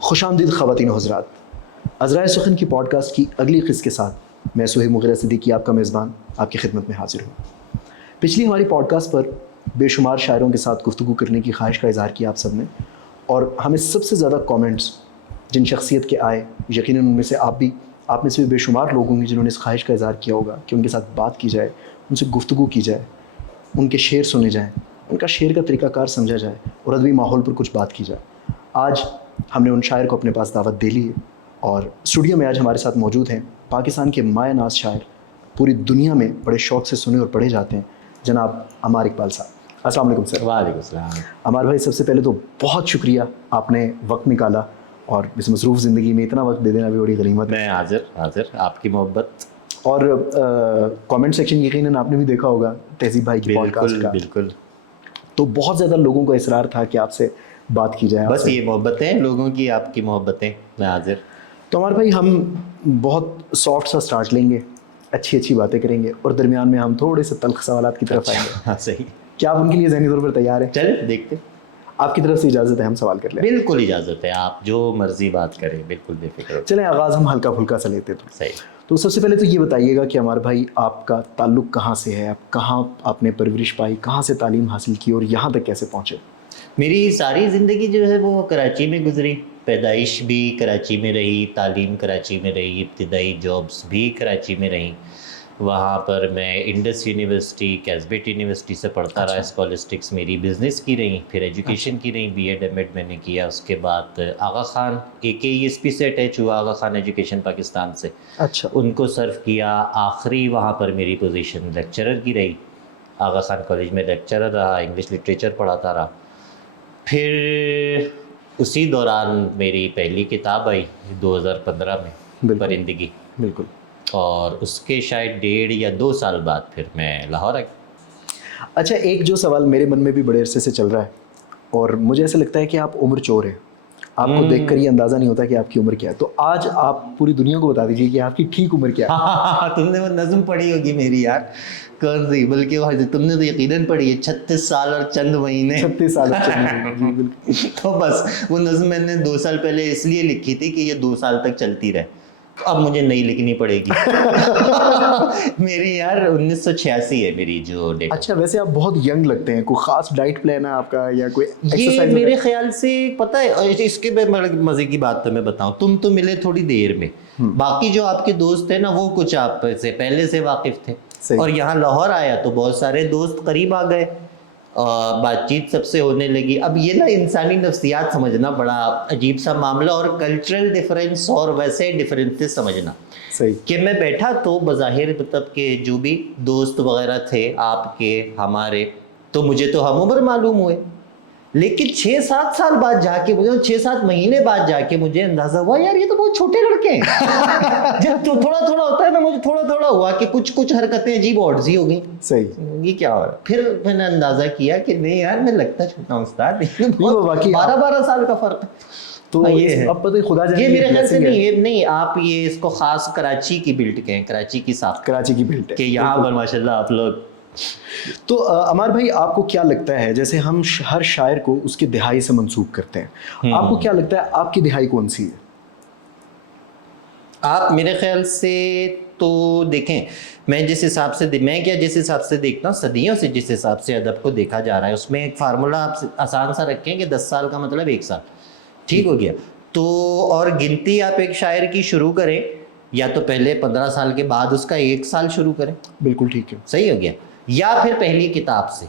خوش آمدید خواتین و حضرات، عذرائے سخن کی پوڈ کاسٹ کی اگلی قسط کے ساتھ میں سہیب مغیرہ صدیقی آپ کا میزبان آپ کی خدمت میں حاضر ہوں۔ پچھلی ہماری پوڈ کاسٹ پر بے شمار شاعروں کے ساتھ گفتگو کرنے کی خواہش کا اظہار کیا آپ سب نے، اور ہمیں سب سے زیادہ کامنٹس جن شخصیت کے آئے، یقیناً ان میں سے آپ میں سے بھی بے شمار لوگ ہوں گے جنہوں نے اس خواہش کا اظہار کیا ہوگا کہ ان کے ساتھ بات کی جائے، ان سے گفتگو کی جائے، ان کے شعر سنے جائیں، ان کا شعر کا طریقہ کار سمجھا جائے اور ادبی ماحول پر کچھ بات کی جائے۔ آج ہم نے ان شاعر کو اپنے پاس دعوت دے لی ہے، اور اسٹوڈیو میں آج ہمارے ساتھ موجود ہیں پاکستان کے مایہ ناز شاعر، پوری دنیا میں بڑے شوق سے سنے اور پڑھے جاتے ہیں، جناب عمار اقبال صاحب۔ السلام علیکم سر۔ وعلیکم السلام۔ عمار بھائی، سب سے پہلے تو بہت شکریہ، آپ نے وقت نکالا اور اس مصروف زندگی میں اتنا وقت دے دینا بھی بڑی غنیمت ہے۔ میں حاضر آپ کی محبت اور کامنٹ سیکشن یقیناً آپ نے بھی دیکھا ہوگا تہذیب بھائی کی پوڈ کاسٹ کا، بالکل، تو بہت زیادہ لوگوں کا اصرار تھا کہ آپ سے بات کی جائے۔ بس یہ محبتیں لوگوں کی، آپ کی محبتیں، میں حاضر۔ تو عمار بھائی، ہم بہت سافٹ سا سٹارٹ لیں گے، اچھی باتیں کریں گے، اور درمیان میں ہم تھوڑے سے تلخ سوالات کی طرف آئیں گے۔ ہاں صحیح، کیا آپ ان کے لیے ذہنی طور پر تیار ہیں؟ چل دیکھتے۔ آپ کی طرف سے اجازت ہے ہم سوال کر لیں؟ بالکل اجازت ہے، آپ جو مرضی بات کریں، بالکل بے فکر۔ چلیں آغاز ہم ہلکا پھلکا سا لیتے تو صحیح۔ تو سب سے پہلے تو یہ بتائیے گا کہ عمار بھائی، آپ کا تعلق کہاں سے ہے؟ کہاں آپ نے پرورش پائی، کہاں سے تعلیم حاصل کی اور یہاں تک کیسے پہنچے؟ میری ساری زندگی جو ہے وہ کراچی میں گزری، پیدائش بھی کراچی میں رہی، تعلیم کراچی میں رہی، ابتدائی جابس بھی کراچی میں رہیں۔ وہاں پر میں انڈس یونیورسٹی، کیسبیٹ یونیورسٹی سے پڑھتا رہا، اسکالسٹکس میری بزنس کی رہیں، پھر ایجوکیشن کی رہیں، بی ایڈ ایم ایڈ میں نے کیا۔ اس کے بعد آغا خان AKESP سے اٹیچ ہوا، آغا خان ایجوکیشن پاکستان سے، اچھا، ان کو سرو کیا۔ آخری وہاں پر میری پوزیشن لیکچرر کی رہی، آغا خان کالج میں لیکچرر رہا، انگلش لٹریچر پڑھاتا رہا۔ پھر اسی دوران میری پہلی کتاب آئی 2015 میں، پرندگی، بالکل، اور اس کے شاید 1.5 یا 2 سال بعد پھر میں لاہور آ گیا۔ اچھا، ایک جو سوال میرے من میں بھی بڑے عرصے سے چل رہا ہے، اور مجھے ایسا لگتا ہے کہ آپ عمر چور ہیں، آپ کو دیکھ کر یہ اندازہ نہیں ہوتا کہ آپ کی عمر کیا ہے، تو آج آپ پوری دنیا کو بتا دیجیے کہ آپ کی ٹھیک عمر کیا ہے۔ تم نے وہ نظم پڑھی ہوگی میری یار، کون سی؟ بلکہ وہ تم نے تو یقیناً پڑھی ہے، 36 سال اور چند مہینے۔ 36 سال جی بالکل۔ تو بس وہ نظم میں نے 2 سال پہلے اس لیے لکھی تھی کہ یہ 2 سال تک چلتی رہے، اب مجھے نہیں لکھنی پڑے گی۔ میری یار 1986 ہے میری جو ڈیٹ۔ اچھا، ویسے آپ بہت ینگ لگتے ہیں، کوئی خاص ڈائٹ پلان ہے آپ کا یا کوئی یہ ایکسرسائز؟ میرے خیال سے پتہ ہے، اس کے مزے کی بات تو میں بتاؤں، تم تو ملے تھوڑی دیر میں، باقی جو آپ کے دوست ہیں نا وہ کچھ آپ سے پہلے سے واقف تھے، اور یہاں لاہور آیا تو بہت سارے دوست قریب آ گئے، بات چیت سب سے ہونے لگی۔ اب یہ نا انسانی نفسیات سمجھنا بڑا عجیب سا معاملہ، اور کلچرل ڈفرینس اور ویسے ڈفرینسز سمجھنا صحیح کہ میں بیٹھا تو بظاہر مطلب کہ جو بھی دوست وغیرہ تھے آپ کے ہمارے، تو مجھے تو ہم عمر معلوم ہوئے، لیکن 6-7 سال بعد جا کے مجھے، 6-7 مہینے بعد جا کے مجھے اندازہ ہوا یار یہ تو بہت چھوٹے لڑکے ہیں۔ جب تو تھوڑا تھوڑا ہوتا ہے نا، مجھے تھوڑا ہوا کہ کچھ حرکتیں عجیب اور سی ہو گئیں، صحیح، یہ کیا ہو رہا ہے؟ پھر میں نے اندازہ کیا کہ نہیں یار میں لگتا چھوٹا ہوں استاد، وہ واقعی 12 سال کا فرق ہے۔ تو یہ اب پتہ خدا جانے، یہ میرے خیال سے نہیں آپ یہ اس کو خاص کراچی کی بلٹ کہیں، کراچی کی ساخت، کراچی کی بلٹ ہے کہ یہاں پر ماشاءاللہ آپ لوگ۔ تو عمار بھائی، آپ کو کیا لگتا ہے، جیسے ہم ہر شاعر کو اس کی دہائی سے منسوب کرتے ہیں، آپ کو کیا لگتا ہے آپ کی دہائی کون سی ہے؟ آپ میرے خیال سے تو دیکھیں، میں جس حساب سے دیکھتا ہوں، صدیوں سے جس حساب سے ادب کو دیکھا جا رہا ہے، اس میں ایک فارمولا آپ آسان سا رکھیں کہ 10 سال کا مطلب 1 سال، ٹھیک ہو گیا؟ تو اور گنتی آپ ایک شاعر کی شروع کریں، یا تو پہلے 15 سال کے بعد اس کا 1 سال شروع کریں، بالکل ٹھیک ہے، صحیح ہو گیا، یا پھر پہلی کتاب سے،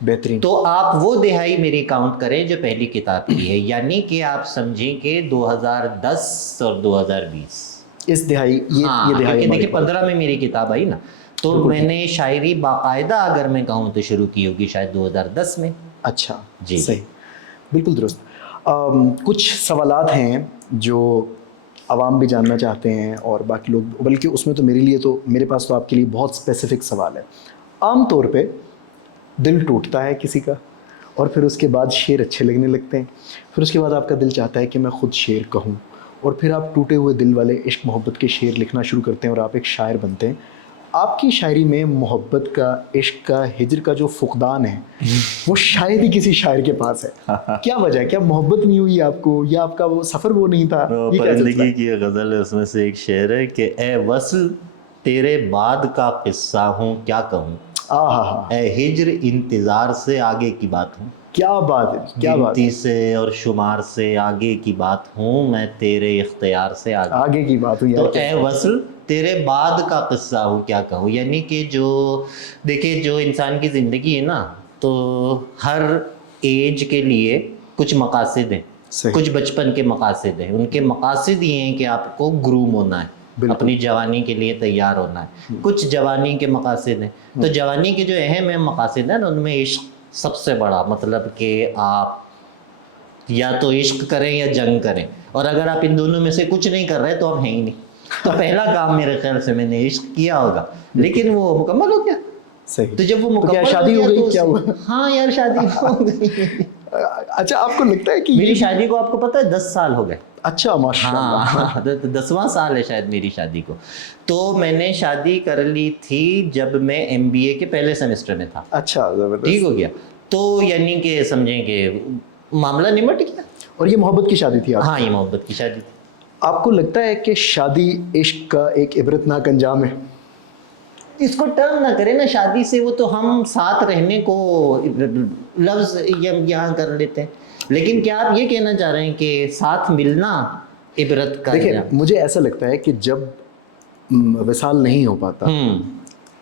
بہترین۔ تو آپ وہ دہائی میری کاؤنٹ کریں جو پہلی کتاب کی ہے، یعنی کہ آپ سمجھیں کہ 2010 اور 2020 اس دہائی، یہ دہائی، دیکھیں 15 میں میری کتاب آئی نا، تو میں نے شاعری باقاعدہ اگر میں کہوں تو شروع کی ہوگی شاید 2010 میں۔ اچھا جی صحیح، بالکل درست۔ کچھ سوالات ہیں جو عوام بھی جاننا چاہتے ہیں اور باقی لوگ، بلکہ اس میں تو میرے پاس تو آپ کے لیے بہت اسپیسیفک سوال ہے۔ عام طور پہ دل ٹوٹتا ہے کسی کا، اور پھر اس کے بعد شعر اچھے لگنے لگتے ہیں، پھر اس کے بعد آپ کا دل چاہتا ہے کہ میں خود شعر کہوں، اور پھر آپ ٹوٹے ہوئے دل والے عشق محبت کے شعر لکھنا شروع کرتے ہیں اور آپ ایک شاعر بنتے ہیں۔ آپ کی شاعری میں محبت کا، عشق کا، ہجر کا جو فقدان ہے وہ شاید ہی کسی شاعر کے پاس ہے. کیا وجہ ہے؟ کیا محبت نہیں ہوئی آپ کو، یا آپ کا وہ سفر وہ نہیں تھا؟ یہ کیا سلسلہ پرندگی کی غزل ہے، اس میں سے ایک شعر ہے کہ اے وصل تیرے بعد کا قصہ ہوں کیا کہوں، اے ہجر انتظار سے آگے کی بات ہوں. کیا بات ہے، کیا بات گنتی سے اور شمار سے آگے کی بات ہوں، میں تیرے اختیار سے آگے کی بات ہوئی. تو اے وصل تیرے بعد کا قصہ ہوں کیا کہوں. یعنی کہ جو دیکھیں جو انسان کی زندگی ہے نا، تو ہر ایج کے لیے کچھ مقاصد ہیں، کچھ بچپن کے مقاصد ہیں. ان کے مقاصد یہ ہیں کہ آپ کو گروم ہونا ہے، اپنی جوانی کے لیے تیار ہونا ہے. کچھ جوانی کے مقاصد ہیں، تو جوانی کے جو اہم مقاصد ہیں نا، ان میں عشق سب سے بڑا، مطلب کہ آپ یا تو عشق کریں یا جنگ کریں، اور اگر آپ ان دونوں میں سے کچھ نہیں کر رہے تو آپ ہیں ہی نہیں. تو پہلا کام میرے خیال سے میں نے عشق کیا ہوگا، لیکن وہ مکمل ہو گیا. صحیح. تو جب وہ مکمل شادی ہو گئی کیا ہوا؟ ہاں یار شادی ہو گئی. اچھا آپ کو لگتا ہے کہ میری شادی کو آپ کو پتہ ہے 10 سال ہو گئے. اچھا ماشاء اللہ. ہاں 10واں سال ہے شاید میری شادی کو. تو میں نے شادی کر لی تھی جب میں MBA کے پہلے سیمسٹر میں تھا. اچھا ٹھیک ہو گیا. تو یعنی کہ سمجھیں کہ معاملہ نمٹ گیا. اور یہ محبت کی شادی تھی آپ؟ ہاں یہ محبت کی شادی تھی. آپ کو لگتا ہے کہ شادی عشق کا ایک عبرتناک انجام ہے؟ اس کو ٹرم نہ کریں نا شادی سے، وہ تو ہم ساتھ رہنے کو لفظ یہاں کر لیتے ہیں. لیکن کیا آپ یہ کہنا چاہ رہے ہیں کہ ساتھ ملنا عبرت کا؟ دیکھیں مجھے ایسا لگتا ہے کہ جب وصال نہیں ہو پاتا،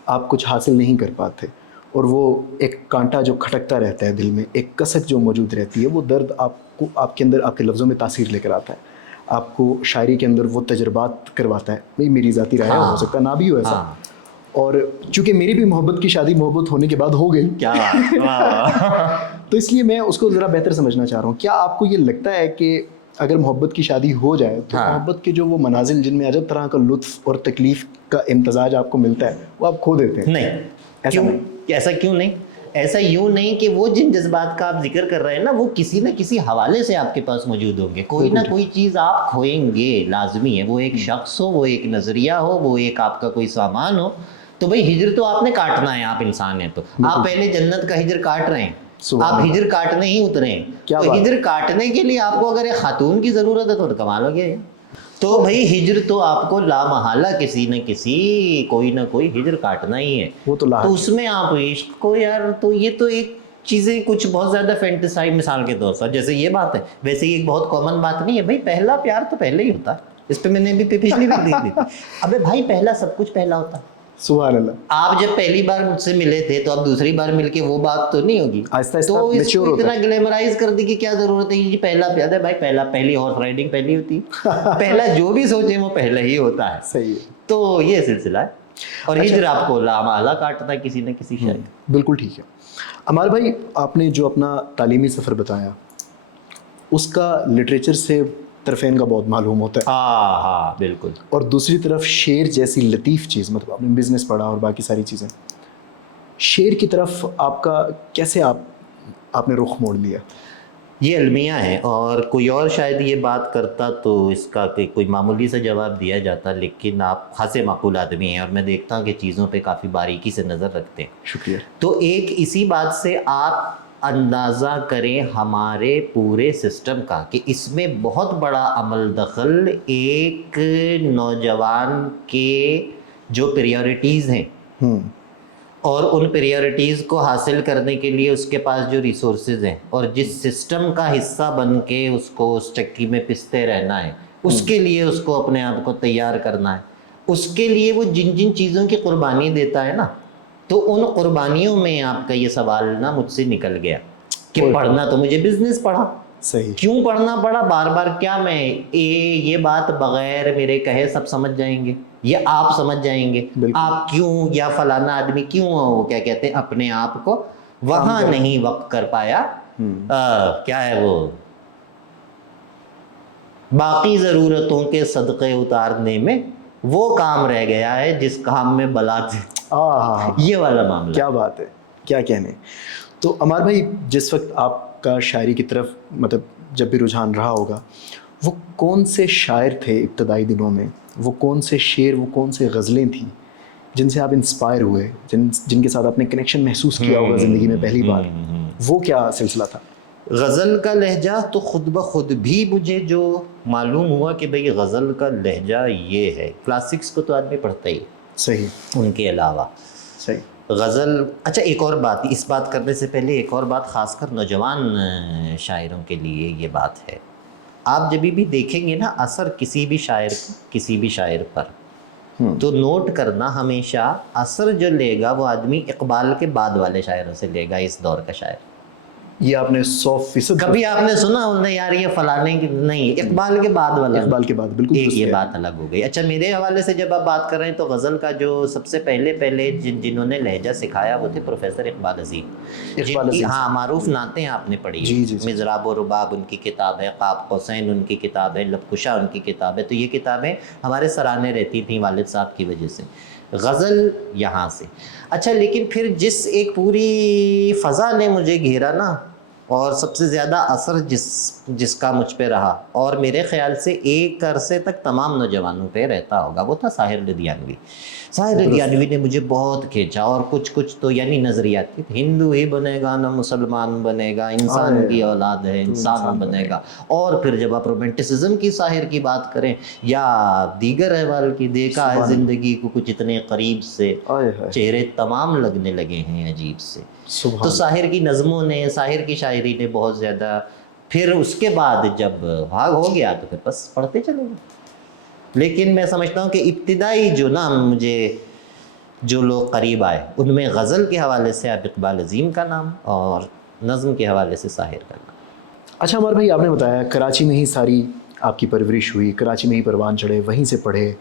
آپ کچھ حاصل نہیں کر پاتے، اور وہ ایک کانٹا جو کھٹکتا رہتا ہے دل میں، ایک کسک جو موجود رہتی ہے، وہ درد آپ کو آپ کے اندر آپ کے لفظوں میں تاثیر لے کر آتا ہے، آپ کو شاعری کے اندر وہ تجربات کرواتا ہے. بھائی میری ذاتی رائے ہو سکتا نہ بھی ہو ایسا. اور چونکہ میری بھی محبت کی شادی محبت ہونے کے بعد ہو گئی، تو اس لیے میں اس کو ذرا بہتر سمجھنا چاہ رہا ہوں. کیا آپ کو یہ لگتا ہے کہ اگر محبت کی شادی ہو جائے تو محبت کے جو وہ منازل جن میں عجب طرح کا لطف اور تکلیف کا امتزاج آپ کو ملتا ہے وہ آپ کھو دیتے ہیں؟ نہیں. ایسا کیوں نہیں؟ ایسا یوں نہیں کہ وہ جن جذبات کا آپ ذکر کر رہے ہیں نا، وہ کسی نہ کسی حوالے سے آپ کے پاس موجود ہوں گے. کوئی نہ کوئی چیز آپ کھوئیں گے، لازمی ہے. وہ ایک شخص ہو، وہ ایک نظریہ ہو، وہ ایک آپ کا کوئی سامان ہو. تو بھائی ہجر تو آپ نے کاٹنا ہے، آپ انسان ہیں تو آپ پہلے جنت کا ہجر کاٹ رہے ہیں. آپ ہجر کاٹنے ہی اترے ہیں. تو ہجر کاٹنے کے لیے آپ کو اگر ایک خاتون کی ضرورت ہے تو کمال ہو گیا. تو بھائی ہجر تو آپ کو لامحالہ کسی نہ کسی کوئی نہ کوئی ہجر کاٹنا ہی ہے. تو اس میں آپ عشق کو یار، تو یہ تو ایک چیزیں کچھ بہت زیادہ فینٹسائی مثال کے طور پر جیسے یہ بات ہے، ویسے یہ ایک بہت کامن بات نہیں ہے. بھائی پہلا پیار تو پہلے ہی ہوتا ہے. اس پہ میں نے بھی پچھلی بھی دی تھی. ابے بھائی پہلا سب کچھ پہلا ہوتا ہے. سبحان اللہ. آپ جب پہلی بار مجھ سے ملے تھے تو اب دوسری بار مل کے وہ بات تو نہیں ہوگی. تو اس کو اتنا گلیمرائز کر دی کہ کیا ضرورت ہے کہ پہلا پیار ہے. بھائی پہلی ہارس رائڈنگ پہلی ہوتی ہے. پہلا جو بھی سوچیں وہ پہلا ہی ہوتا ہے. صحیح ہے. تو یہ سلسلہ ہے. اور ہجر آپ کو لامحالہ کاٹتا ہے کسی نہ کسی شے. بالکل ٹھیک ہے. عمار بھائی آپ نے جو اپنا تعلیمی سفر بتایا اس کا لٹریچر سے طرفین کا بہت معلوم ہوتا ہے. ہاں بالکل. اور دوسری طرف شعر جیسی لطیف چیز، مطلب آپ نے بزنس پڑھا اور باقی ساری چیزیں، شعر کی طرف آپ کا کیسے آپ نے رخ موڑ لیا؟ یہ المیہ ہے، اور کوئی اور شاید یہ بات کرتا تو اس کا کہ کوئی معمولی سا جواب دیا جاتا. لیکن آپ خاصے معقول آدمی ہیں اور میں دیکھتا ہوں کہ چیزوں پہ کافی باریکی سے نظر رکھتے ہیں. شکریہ. تو ایک اسی بات سے آپ اندازہ کریں ہمارے پورے سسٹم کا کہ اس میں بہت بڑا عمل دخل ایک نوجوان کے جو پریورٹیز ہیں اور ان پریورٹیز کو حاصل کرنے کے لیے اس کے پاس جو ریسورسز ہیں اور جس سسٹم کا حصہ بن کے اس کو اس چکی میں پستے رہنا ہے، اس کے لیے اس کو اپنے آپ کو تیار کرنا ہے، اس کے لیے وہ جن چیزوں کی قربانی دیتا ہے نا، تو ان قربانیوں میں آپ کا یہ سوال نا مجھ سے نکل گیا کہ پڑھنا تو مجھے بزنس پڑھا. صحیح. کیوں پڑھنا پڑا بار بار؟ کیا میں یہ بات بغیر میرے کہے سب سمجھ جائیں گے؟ یہ آپ سمجھ جائیں گے؟ آپ کیوں یا فلانا آدمی کیوں وہ کیا کہتے ہیں اپنے آپ کو وہاں نہیں وقف کر پایا؟ کیا ہے وہ باقی ضرورتوں کے صدقے اتارنے میں وہ کام رہ گیا ہے جس کام میں بلا تھے. یہ والا معاملہ. کیا بات ہے، کیا کہنے. تو عمار بھائی جس وقت آپ کا شاعری کی طرف مطلب جب بھی رجحان رہا ہوگا، وہ کون سے شاعر تھے ابتدائی دنوں میں؟ وہ کون سے شعر، وہ کون سے غزلیں تھیں جن سے آپ انسپائر ہوئے, جن کے ساتھ آپ نے کنیکشن محسوس کیا ہوگا زندگی میں پہلی بار, وہ کیا سلسلہ تھا؟ غزل کا لہجہ تو خود بخود بھی مجھے جو معلوم ہوا کہ بھئی غزل کا لہجہ یہ ہے. کلاسکس کو تو آدمی پڑھتا ہی, صحیح, ان کے علاوہ صحیح. غزل. اچھا ایک اور بات, اس بات کرنے سے پہلے ایک اور بات خاص کر نوجوان شاعروں کے لیے یہ بات ہے. آپ جب بھی دیکھیں گے نا اثر کسی بھی شاعر پر, تو نوٹ کرنا ہمیشہ اثر جو لے گا وہ آدمی اقبال کے بعد والے شاعروں سے لے گا, اس دور کا شاعر. یہ آپ نے 100%. کبھی آپ نے سنا انہیں یار یہ فلانے کی نہیں, اقبال کے بعد والا, اقبال کے بعد, بالکل ایک یہ بات الگ ہو گئی. اچھا میرے حوالے سے جب آپ بات کر رہے ہیں تو غزل کا جو سب سے پہلے جنہوں نے لہجہ سکھایا وہ تھے پروفیسر اقبال عظیم, جن کی ہاں معروف نعتیں آپ نے پڑھی ہیں. مضراب و رباب ان کی کتاب ہے, قاب قوسین ان کی کتاب ہے, لب کشا ان کی کتاب ہے. تو یہ کتابیں ہمارے سرانے رہتی تھیں والد صاحب کی وجہ سے. غزل یہاں سے. اچھا لیکن پھر جس ایک پوری فضا نے مجھے گھیرا نا, اور سب سے زیادہ اثر جس کا مجھ پہ رہا, اور میرے خیال سے ایک عرصے تک تمام نوجوانوں پہ رہتا ہوگا, وہ تھا ساحر لدھیانوی. ساحر لدھیانوی نے مجھے بہت کھینچا, اور کچھ تو یعنی نظریات, ہندو ہی بنے گا نہ مسلمان بنے گا, انسان کی اولاد ہے انسان بنے گا. اور پھر جب آپ رومانٹسزم کی ساحر کی بات کریں یا دیگر احوال کی, دیکھا ہے زندگی کو کچھ اتنے قریب سے, چہرے تمام لگنے لگے ہیں عجیب سے. تو ساحر کی نظموں نے, ساحر کی شاعری نے بہت زیادہ, پھر اس کے بعد جب بھاگ ہو گیا تو پھر بس پڑھتے چلے گئے. لیکن میں سمجھتا ہوں کہ ابتدائی جو نا مجھے جو لوگ قریب آئے ان میں غزل کے حوالے سے اب اقبال عظیم کا نام, اور نظم کے حوالے سے ساحر کا نام. اچھا عمر بھائی, آپ نے بتایا کراچی میں ہی ساری آپ کی پرورش ہوئی, کراچی میں ہی پروان چڑھے, وہیں سے پڑھے,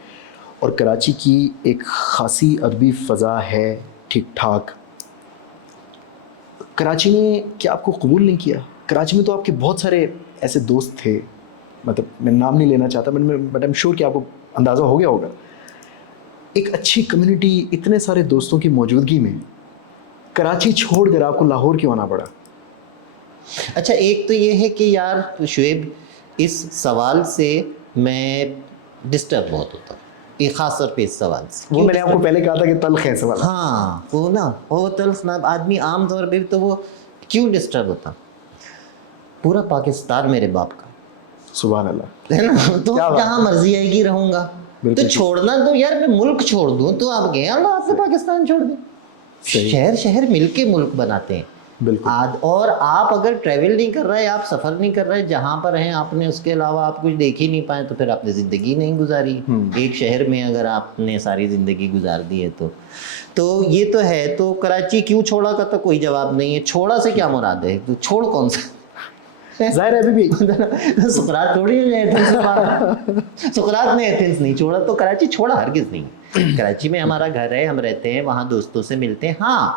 اور کراچی کی ایک خاصی ادبی فضا ہے ٹھیک ٹھاک. کراچی نے کیا آپ کو قبول نہیں کیا؟ کراچی میں تو آپ کے بہت سارے ایسے دوست تھے, مطلب میں نام نہیں لینا چاہتا, بٹ ایم شیور کہ آپ کو اندازہ ہو گیا ہوگا. ایک اچھی کمیونٹی, اتنے سارے دوستوں کی موجودگی میں کراچی چھوڑ کر آپ کو لاہور کیوں آنا پڑا؟ اچھا ایک تو یہ ہے کہ یار شعیب, اس سوال سے میں ڈسٹرب بہت ہوتا ہوں, ایک خاص طور پہ اس سوال سے. وہ میں نے آپ کو پہلے کہا تھا کہ تلخ ہے سوال. ہاں وہ نا, وہ تلخ نا آدمی عام طور پہ تو وہ کیوں ڈسٹرب ہوتا. پورا پاکستان میرے باپ کا, سبحان اللہ, ہے نا, تو جہاں مرضی آئے گی رہوں گا. تو چھوڑنا تو یار میں ملک چھوڑ دوں تو آپ گئے اللہ آپ سے پاکستان چھوڑ دیں. شہر مل کے ملک بناتے ہیں. بالکل. اور آپ اگر ٹریول نہیں کر رہے, آپ سفر نہیں کر رہے, جہاں پر ہیں آپ نے اس کے علاوہ آپ کچھ دیکھ ہی نہیں پائے, تو پھر آپ نے زندگی نہیں گزاری. ایک شہر میں اگر آپ نے ساری زندگی گزار دی ہے تو یہ تو ہے. تو کراچی کیوں چھوڑا کا تو کوئی جواب نہیں ہے. چھوڑا سے کیا مراد ہے, تو چھوڑ کون سا, ظاہر ہے ابھی بھی سقراط تھوڑی ہے ایتھنز سے مارا, سقراط نے ایتھنز نہیں چھوڑا, تو کراچی چھوڑا ہرگز نہیں. کراچی میں ہمارا گھر ہے, ہم رہتے ہیں وہاں, دوستوں سے ملتے ہیں. ہاں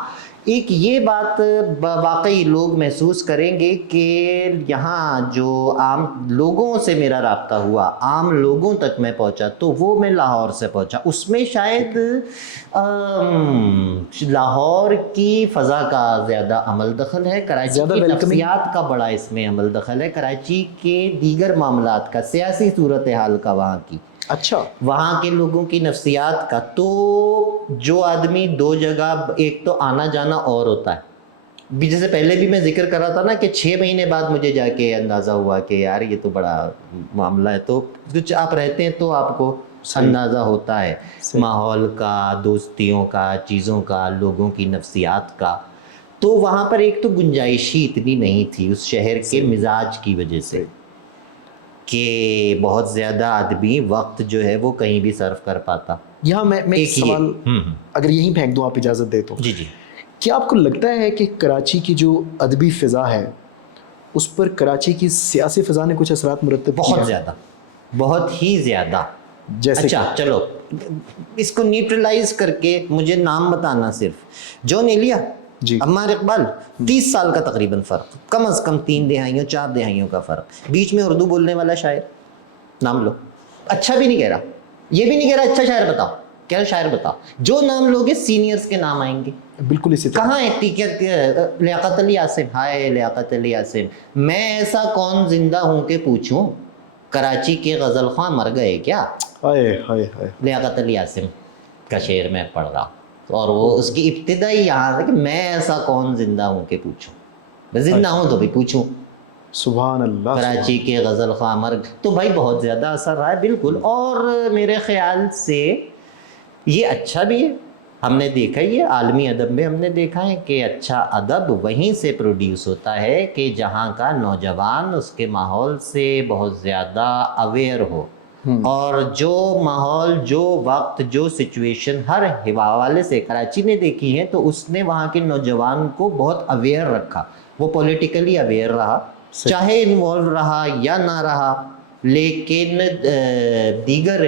ایک یہ بات واقعی لوگ محسوس کریں گے کہ یہاں جو عام لوگوں سے میرا رابطہ ہوا, عام لوگوں تک میں پہنچا, تو وہ میں لاہور سے پہنچا. اس میں شاید لاہور کی فضا کا زیادہ عمل دخل ہے, کراچی کی نفسیات کا بڑا اس میں عمل دخل ہے, کراچی کے دیگر معاملات کا, سیاسی صورتحال کا وہاں کی, اچھا وہاں کے لوگوں کی نفسیات کا. تو جو آدمی دو جگہ, ایک تو آنا جانا اور ہوتا ہے, جیسے پہلے بھی میں ذکر کر رہا تھا نا کہ 6 مہینے بعد مجھے جا کے اندازہ ہوا کہ یار یہ تو بڑا معاملہ ہے. تو کچھ آپ رہتے ہیں تو آپ کو اندازہ ہوتا ہے ماحول کا, دوستیوں کا, چیزوں کا, لوگوں کی نفسیات کا. تو وہاں پر ایک تو گنجائش ہی اتنی نہیں تھی اس شہر کے مزاج کی وجہ سے کہ بہت زیادہ آدمی وقت جو ہے وہ کہیں بھی صرف کر پاتا. یہاں میں ایک سوال اگر یہیں پھینک دوں, آپ اجازت دے تو. جی جی. کیا آپ کو لگتا ہے کہ کراچی کی جو ادبی فضا ہے اس پر کراچی کی سیاسی فضا نے کچھ اثرات مرتب کیا؟ بہت زیادہ, بہت ہی زیادہ. جیسے اچھا چلو اس کو نیوٹرلائز کر کے مجھے نام بتانا, صرف جون ایلیا, عمار اقبال, 30 سال کا تقریباً فرق, کم از کم 3 دہائیوں 4 دہائیوں کا فرق, بیچ میں اردو بولنے والا شاعر, نام لو. اچھا بھی نہیں کہہ رہا, یہ بھی نہیں کہہ رہا اچھا شاعر بتاؤ, کیا شاعر بتاؤ, جو نام لوگے سینئرز کے نام آئیں گے. بالکل اسی طرح. کہاں ہے لیاقت علی عاصم, ہائے لیاقت علی عاصم, میں ایسا کون زندہ ہوں کہ پوچھوں کراچی کے غزل خواں مر گئے کیا, ہائے ہائے ہائے, لیاقت علی عاصم. کا شعر میں پڑھ رہا اور وہ اس کی ابتدا ہی یہاں سے کہ میں ایسا کون زندہ ہوں کہ پوچھوں، میں زندہ ہوں تو بھی پوچھوں، سبحان اللہ. کراچی کے غزل خواہ مرگ. تو بھائی بہت زیادہ اثر رہا ہے بالکل. اور میرے خیال سے یہ اچھا بھی ہے، ہم نے دیکھا یہ عالمی ادب میں ہم نے دیکھا ہے کہ اچھا ادب وہیں سے پروڈیوس ہوتا ہے کہ جہاں کا نوجوان اس کے ماحول سے بہت زیادہ اویئر ہو، اور جو ماحول، جو وقت، جو سچویشن ہر حوالے سے کراچی نے دیکھی ہے تو اس نے وہاں کے نوجوان کو بہت اویئر رکھا. وہ پولیٹیکلی اویئر رہا، چاہے انوالو رہا یا نہ رہا، لیکن دیگر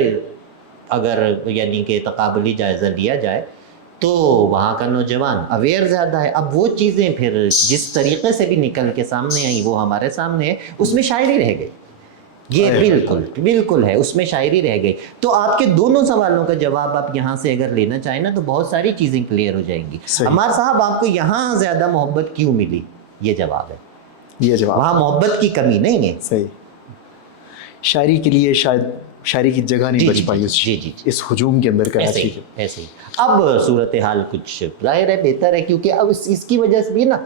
اگر یعنی کہ تقابلی جائزہ لیا جائے تو وہاں کا نوجوان اویئر زیادہ ہے. اب وہ چیزیں پھر جس طریقے سے بھی نکل کے سامنے آئیں وہ ہمارے سامنے ہے، اس میں شاعری رہ گئی. یہ بالکل ہے، اس میں شاعری رہ گئی. تو آپ کے دونوں سوالوں کا جواب آپ یہاں سے اگر لینا چاہیں نا تو بہت ساری چیزیں کلیئر ہو جائیں گی. عمار صاحب آپ کو یہاں زیادہ محبت کیوں ملی؟ یہ جواب ہے، یہ جواب، وہاں محبت کی کمی نہیں ہے. صحیح. شاعری کے لیے شاید شاعری کی جگہ نہیں بچ پائی اس ہجوم کے اندر کراچی. ایسے ہی اب صورتحال کچھ ظاہر ہے بہتر ہے، کیونکہ اب اس کی وجہ سے بھی نا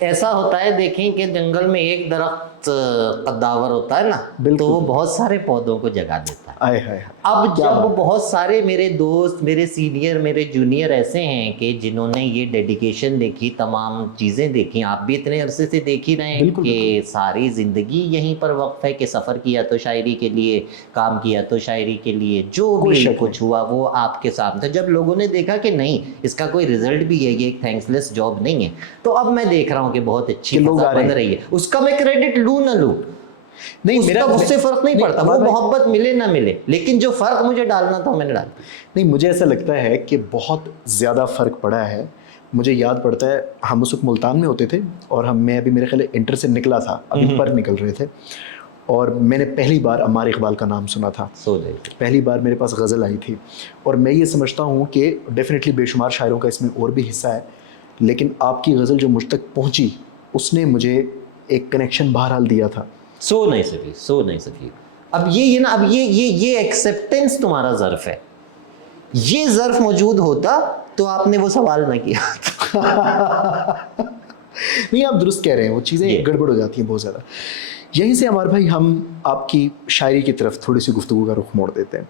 ایسا ہوتا ہے، دیکھیں کہ جنگل میں ایک درخت قداور ہوتا ہے نا تو وہ بہت سارے پودوں کو جگا دیتا ہے. اب جب بہت سارے میرے دوست، میرے سینئر، میرے جونیئر ایسے ہیں کہ جنہوں نے یہ ڈیڈیکیشن دیکھی، تمام چیزیں دیکھی، آپ بھی اتنے عرصے سے دیکھ ہی رہے ہیں کہ ساری زندگی یہیں پر وقف ہے کہ سفر کیا تو شاعری کے لیے، کام کیا تو شاعری کے لیے، جو بھی کچھ ہوا وہ آپ کے سامنے تھا. جب لوگوں نے دیکھا کہ نہیں اس کا کوئی رزلٹ بھی ہے، یہ ایک تھینکس لیس جاب نہیں ہے، تو اب میں دیکھ رہا ہوں کہ بہت اچھی فضا بن رہی ہے. اس کا میں کریڈٹ لوں نہ لوں نہیں، میرا اس سے فرق نہیں پڑتا، وہ محبت ملے نہ ملے، لیکن جو فرق مجھے ڈالنا تھا میں نے ڈالا. نہیں، مجھے ایسا لگتا ہے کہ بہت زیادہ فرق پڑا ہے. مجھے یاد پڑتا ہے ہم اس وقت ملتان میں ہوتے تھے اور میں ابھی میرے خیال انٹر سے نکلا تھا، ابھی پر نکل رہے تھے، اور میں نے پہلی بار عمار اقبال کا نام سنا تھا. پہلی بار میرے پاس غزل آئی تھی، اور میں یہ سمجھتا ہوں کہ ڈیفینیٹلی بے شمار شاعروں کا اس میں اور بھی حصہ ہے، لیکن آپ کی غزل جو مجھ تک پہنچی اس نے مجھے ایک کنیکشن بہرحال دیا تھا. سو نہیں سکی. اب یہ نا، اب یہ ایکسیپٹنس تمہارا ظرف ہے. یہ ظرف موجود ہوتا تو آپ نے وہ سوال نہ کیا. نہیں، آپ درست کہہ رہے ہیں، وہ چیزیں گڑبڑ ہو جاتی ہیں بہت زیادہ. یہیں سے عمار بھائی ہم آپ کی شاعری کی طرف تھوڑی سی گفتگو کا رخ موڑ دیتے ہیں.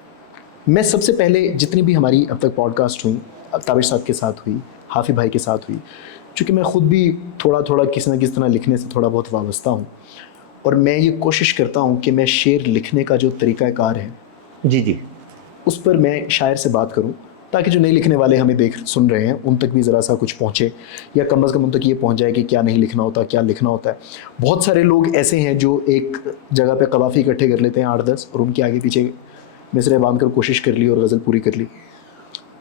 میں سب سے پہلے جتنی بھی ہماری اب تک پوڈ کاسٹ ہوئی، تابر صاحب کے ساتھ ہوئی، حافظ بھائی کے ساتھ ہوئی، چونکہ میں خود بھی تھوڑا کسی نہ کسی طرح لکھنے سے تھوڑا بہت وابستہ ہوں، اور میں یہ کوشش کرتا ہوں کہ میں شعر لکھنے کا جو طریقہ کار ہے جی اس پر میں شاعر سے بات کروں، تاکہ جو نہیں لکھنے والے ہمیں سن رہے ہیں ان تک بھی ذرا سا کچھ پہنچے، یا کم از کم ان تک یہ پہنچ جائے کہ کیا نہیں لکھنا ہوتا، کیا لکھنا ہوتا ہے. بہت سارے لوگ ایسے ہیں جو ایک جگہ پہ قوافی اکٹھے کر لیتے ہیں 8-10، اور ان کے آگے پیچھے مصرعے باندھ کر کوشش کر لی اور غزل پوری کر لی.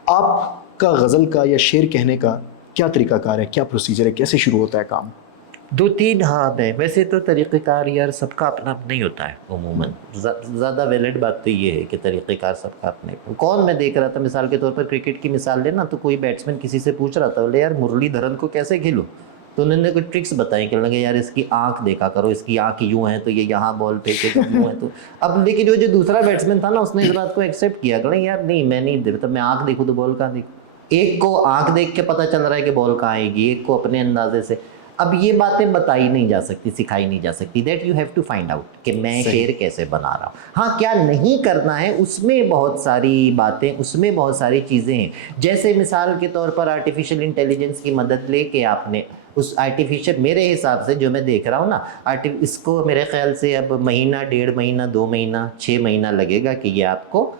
آپ کا غزل کا یا شعر کہنے کا کیا طریقہ کار ہے، کیا پروسیجر ہے، کیسے شروع ہوتا ہے کام؟ 2-3 ہاتھ ہے. ویسے تو طریقہ کار یار سب کا اپنا اپنا ہی ہوتا ہے عموماً. زیادہ ویلڈ بات تو یہ ہے کہ طریقہ کار سب کا اپنا. کون، میں دیکھ رہا تھا مثال کے طور پر کرکٹ کی مثال لینا، تو کوئی بیٹسمین کسی سے پوچھ رہا تھا بولے یار مرلی دھرن کو کیسے کھیلو، تو انہوں نے کوئی ٹرکس بتائی کہ لگے یار اس کی آنکھ دیکھا کرو، اس کی آنکھ یوں ہے تو یہ یہاں بال پھینکے تو یوں ہے. تو اب لیکن جو دوسرا بیٹسمین تھا نا اس نے اس بات کو ایکسیپٹ کیا کہ یار نہیں میں نہیں دیتا، میں آنکھ دیکھوں تو بال کہاں دیکھوں. ایک کو آنکھ دیکھ کے پتہ چل رہا ہے کہ بال کہاں آئے گی، ایک کو اپنے اندازے سے. اب یہ باتیں بتائی نہیں جا سکتی، سکھائی نہیں جا سکتی. That you have to find out کہ میں شعر کیسے بنا رہا ہوں. ہاں کیا نہیں کرنا ہے اس میں بہت ساری باتیں، اس میں بہت ساری چیزیں ہیں. جیسے مثال کے طور پر آرٹیفیشیل انٹیلیجنس کی مدد لے کے آپ نے اس آرٹیفیشیل، میرے حساب سے جو میں دیکھ رہا ہوں نا، اس کو میرے خیال سے اب مہینہ، 1.5 مہینہ، 2 مہینہ، 6 مہینہ لگے گا کہ یہ آپ کو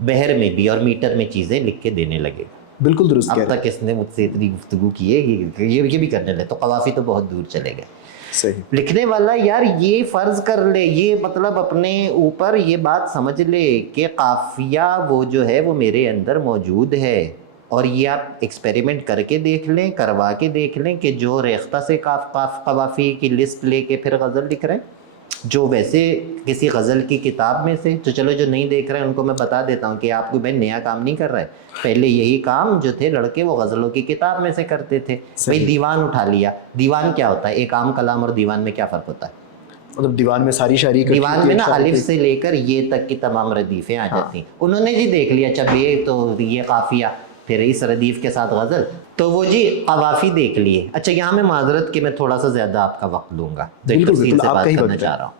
بحر میں بھی اور میٹر میں چیزیں لکھ کے دینے لگے. بالکل درست. اب تک اس نے مجھ سے اتنی گفتگو کی ہے یہ بھی کرنے لگے تو قوافی تو بہت دور چلے گئے. صحیح. لکھنے والا یار یہ فرض کر لے، یہ مطلب اپنے اوپر یہ بات سمجھ لے کہ قافیہ وہ جو ہے وہ میرے اندر موجود ہے. اور یہ آپ ایکسپیریمنٹ کر کے دیکھ لیں، کروا کے دیکھ لیں کہ جو ریختہ سے قوافی کی لسٹ لے کے پھر غزل لکھ رہے ہیں، جو ویسے کسی غزل کی کتاب میں سے. تو چلو جو نہیں دیکھ رہے ہیں ان کو میں بتا دیتا ہوں کہ آپ کو بھائی نیا کام نہیں کر رہے. پہلے یہی کام جو تھے لڑکے وہ غزلوں کی کتاب میں سے کرتے تھے. بھائی دیوان اٹھا لیا، دیوان کیا ہوتا ہے، ایک عام کلام اور دیوان میں کیا فرق ہوتا ہے؟ مطلب دیوان میں ساری شاعری اکٹھی دیوان ہوتی میں ہے، نا شاعری الف کی؟ سے لے کر یہ تک کی تمام ردیفیں آ جاتی ہیں. انہوں نے جی دیکھ لیا اچھا بے تو یہ قافیہ، پھر اس ردیف کے ساتھ غزل، تو وہ جی قوافی دیکھ لیے. اچھا یہاں میں معذرت کہ میں تھوڑا سا زیادہ آپ کا وقت لوں گا، تو ایک بالکل تفصیل بالکل، سے آپ بات کا ہی کرنا وقت ہے. چاہ رہا ہوں.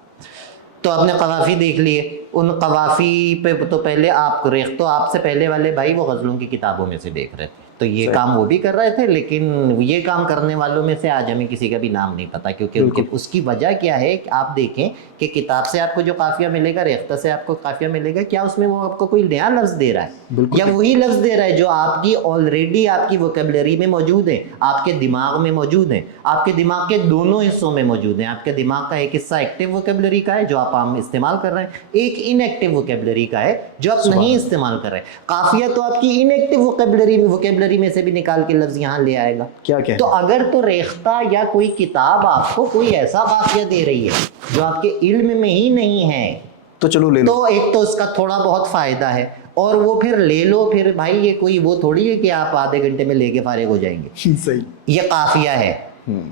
تو آپ نے قوافی دیکھ لیے، ان قوافی پہ تو پہلے آپ ریختہ تو آپ سے پہلے والے بھائی وہ غزلوں کی کتابوں میں سے دیکھ رہے تھے، تو یہ کام وہ بھی کر رہے تھے، لیکن یہ کام کرنے والوں میں سے آج ہمیں کسی کا بھی نام نہیں پتا، کیونکہ ان کے اس کی وجہ کیا ہے کہ آپ دیکھیں کہ کتاب سے آپ کو جو قافیہ ملے گا، ریختہ سے آپ کو قافیہ ملے گا، کیا اس میں وہ آپ کو کوئی نیا لفظ دے رہا ہے یا وہی لفظ دے رہا ہے جو آپ کی آلریڈی آپ کی ووکیبلری میں موجود ہے، آپ کے دماغ میں موجود ہے، آپ کے دماغ کے دونوں حصوں میں موجود ہیں. آپ کے دماغ کا ایک حصہ ایکٹیو ووکیبلری کا ہے جو آپ عام استعمال کر رہے ہیں، ایک ان ایکٹیو ووکیبلری کا ہے جو آپ نہیں استعمال کر رہے ہیں. قافیہ تو آپ کی ان ایکٹیو ووکیبلری میں سے بھی نکال کے لفظ یہاں لے آئے گا. کیا کہہ تو اگر تو ریختہ یا کوئی کتاب آپ کو کوئی ایسا قافیہ دے رہی ہے جو آپ کے علم میں ہی نہیں ہے، تو چلو لے لو. تو ایک تو اس کا تھوڑا بہت فائدہ ہے، اور وہ پھر لے لو. پھر بھائی یہ کوئی وہ تھوڑی ہے کہ آپ آدھے گھنٹے میں لے کے فارغ ہو جائیں گے. صحیح. یہ قافیہ ہے.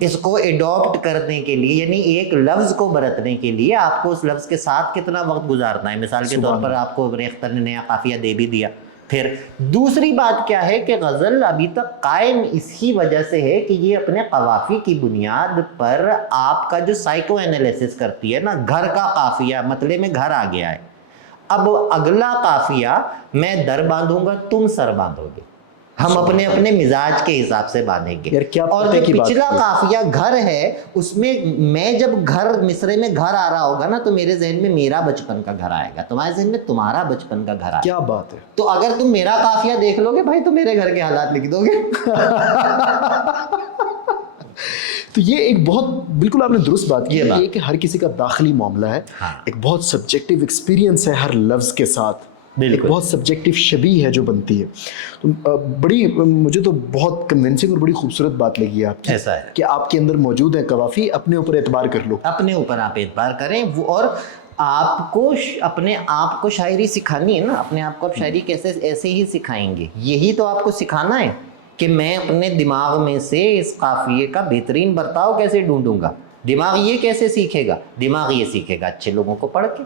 اس کو ایڈاپٹ کرنے کے لیے، یعنی ایک لفظ کو برتنے کے لیے آپ کو اس لفظ کے ساتھ کتنا وقت گزارنا ہے. مثال کے طور پر آپ کو ریختہ نے نیا قافیہ دے بھی دیا. پھر دوسری بات کیا ہے کہ غزل ابھی تک قائم اسی وجہ سے ہے کہ یہ اپنے قوافی کی بنیاد پر آپ کا جو سائیکو انالیسس کرتی ہے نا، گھر کا قافیہ، مطلب میں گھر آ گیا ہے، اب اگلا قافیہ میں در باندھوں گا، تم سر باندھو گے، ہم اپنے اپنے مزاج کے حساب سے باندھیں گے. اور جو پچھلا قافیہ گھر ہے اس میں جب گھر مصرے میں گھر آ رہا ہوگا نا، تو میرے ذہن میں میرا بچپن کا گھر آئے گا، تمہارے ذہن میں تمہارا بچپن کا گھر آئے گا. کیا بات ہے. تو اگر تم میرا قافیہ دیکھ لو گے بھائی تو میرے گھر کے حالات لکھ دو گے. تو یہ ایک بہت بالکل آپ نے درست بات کی یہ ہے کہ ہر کسی کا داخلی معاملہ ہے. ایک بہت سبجیکٹیو ایکسپیرینس ہے ہر لفظ کے ساتھ، ایک بہت سبجیکٹیو شبیہ ہے جو بنتی ہے. تو بڑی مجھے تو بہت کنونسنگ اور بڑی خوبصورت بات لگی ہے آپ کی، ایسا ہے کہ آپ کے اندر موجود ہے قوافی، اپنے اوپر اعتبار کر لو. اپنے اوپر آپ اعتبار کریں. اور آپ کو اپنے آپ کو شاعری سکھانی ہے نا، اپنے آپ کو آپ شاعری کیسے ایسے ہی سکھائیں گے. یہی تو آپ کو سکھانا ہے کہ میں اپنے دماغ میں سے اس قافیے کا بہترین برتاؤ کیسے ڈھونڈوں گا. دماغ یہ کیسے سیکھے گا؟ دماغ یہ سیکھے گا اچھے لوگوں کو پڑھ کے.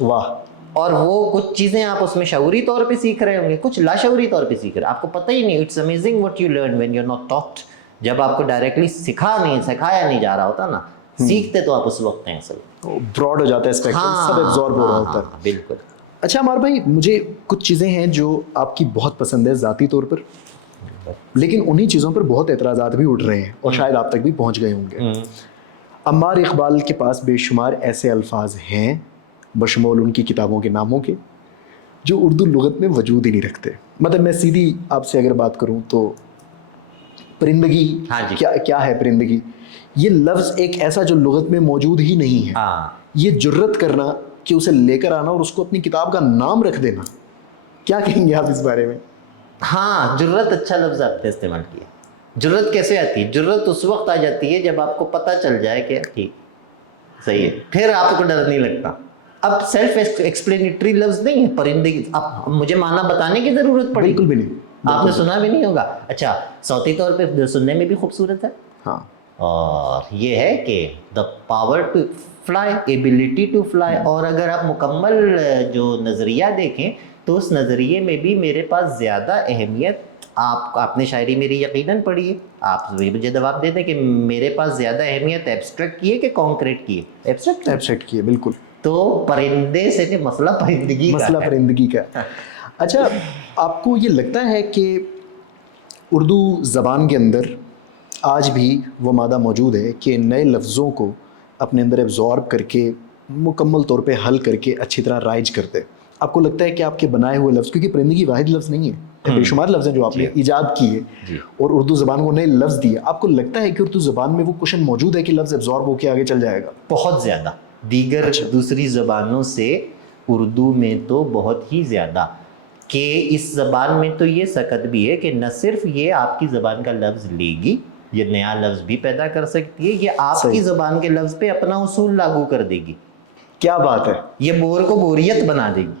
واہ. اور وہ کچھ چیزیں آپ اس میں شعوری طور پہ سیکھ رہے ہوں گے، کچھ لاشعوری طور پہ سیکھ رہے ہیں، آپ کو پتہ ہی نہیں. It's amazing what you learn when you are not taught. جب آپ کو ڈائریکٹلی سکھایا نہیں جا رہا ہوتا نا، سیکھتے تو آپ اس وقت ہیں اصل. براڈ ہو جاتا ہے اسپیکٹرم، سب ایبزارب ہو رہا ہوتا ہے. بالکل. اچھا عمار بھائی، مجھے کچھ چیزیں ہیں جو آپ کی بہت پسند ہے ذاتی طور پر، لیکن انہی چیزوں پر بہت اعتراضات بھی اٹھ رہے ہیں اور شاید آپ تک بھی پہنچ گئے ہوں گے. عمار اقبال کے پاس بے شمار ایسے الفاظ ہیں بشمول ان کی کتابوں کے ناموں کے جو اردو لغت میں وجود ہی نہیں رکھتے. مطلب میں سیدھی آپ سے اگر بات کروں تو پرندگی، کیا ہے پرندگی؟ یہ لفظ ایک ایسا جو لغت میں موجود ہی نہیں ہے. یہ جرت کرنا کہ اسے لے کر آنا اور اس کو اپنی کتاب کا نام رکھ دینا، کیا کہیں گے آپ اس بارے میں؟ ہاں، جرت اچھا لفظ آپ نے استعمال کیا. جرت کیسے آتی ہے؟ جرت اس وقت آ جاتی ہے جب آپ کو پتہ چل جائے کہ ٹھیک صحیح ہے، پھر آپ کو ڈر نہیں لگتا. اب سیلف ایکسپلینیٹری لفظ نہیں ہے پرندگی. اب مجھے معنی بتانے کی ضرورت پڑی؟ بالکل بھی نہیں. آپ نے سنا بھی نہیں ہوگا. اچھا، صوتی طور پہ سننے میں بھی خوبصورت ہے. ہاں. اور یہ ہے کہ the power to fly, ability to fly. اور اگر آپ مکمل جو نظریہ دیکھیں تو اس نظریے میں بھی میرے پاس زیادہ اہمیت، آپ نے شاعری میری یقیناً پڑھی ہے، آپ مجھے جواب دے دیں کہ میرے پاس زیادہ اہمیت ایبسٹریکٹ کی ہے کہ کانکریٹ کی ہے؟ ایبسٹریکٹ کی ہے. بالکل. تو پرندے سے نہیں، مسئلہ پرندگی کا. اچھا، آپ کو یہ لگتا ہے کہ اردو زبان کے اندر آج بھی وہ مادہ موجود ہے کہ نئے لفظوں کو اپنے اندر ایبزارب کر کے مکمل طور پہ حل کر کے اچھی طرح رائج کرتے؟ آپ کو لگتا ہے کہ آپ کے بنائے ہوئے لفظ، کیونکہ پرندگی واحد لفظ نہیں ہے، بے شمار لفظ ہیں جو آپ نے ایجاد کیے اور اردو زبان کو نئے لفظ دیے، آپ کو لگتا ہے کہ اردو زبان میں وہ کوشن موجود ہے کہ لفظ ایبزارب ہو کے آگے چل جائے گا؟ بہت زیادہ. دیگر دوسری زبانوں سے اردو میں تو بہت ہی زیادہ، کہ اس زبان میں تو یہ سکت بھی ہے کہ نہ صرف یہ آپ کی زبان کا لفظ لے گی، یہ نیا لفظ بھی پیدا کر سکتی ہے، یہ آپ کی زبان کے لفظ پہ اپنا اصول لاگو کر دے گی. کیا بات ہے. یہ بور کو بوریت بنا دے گی.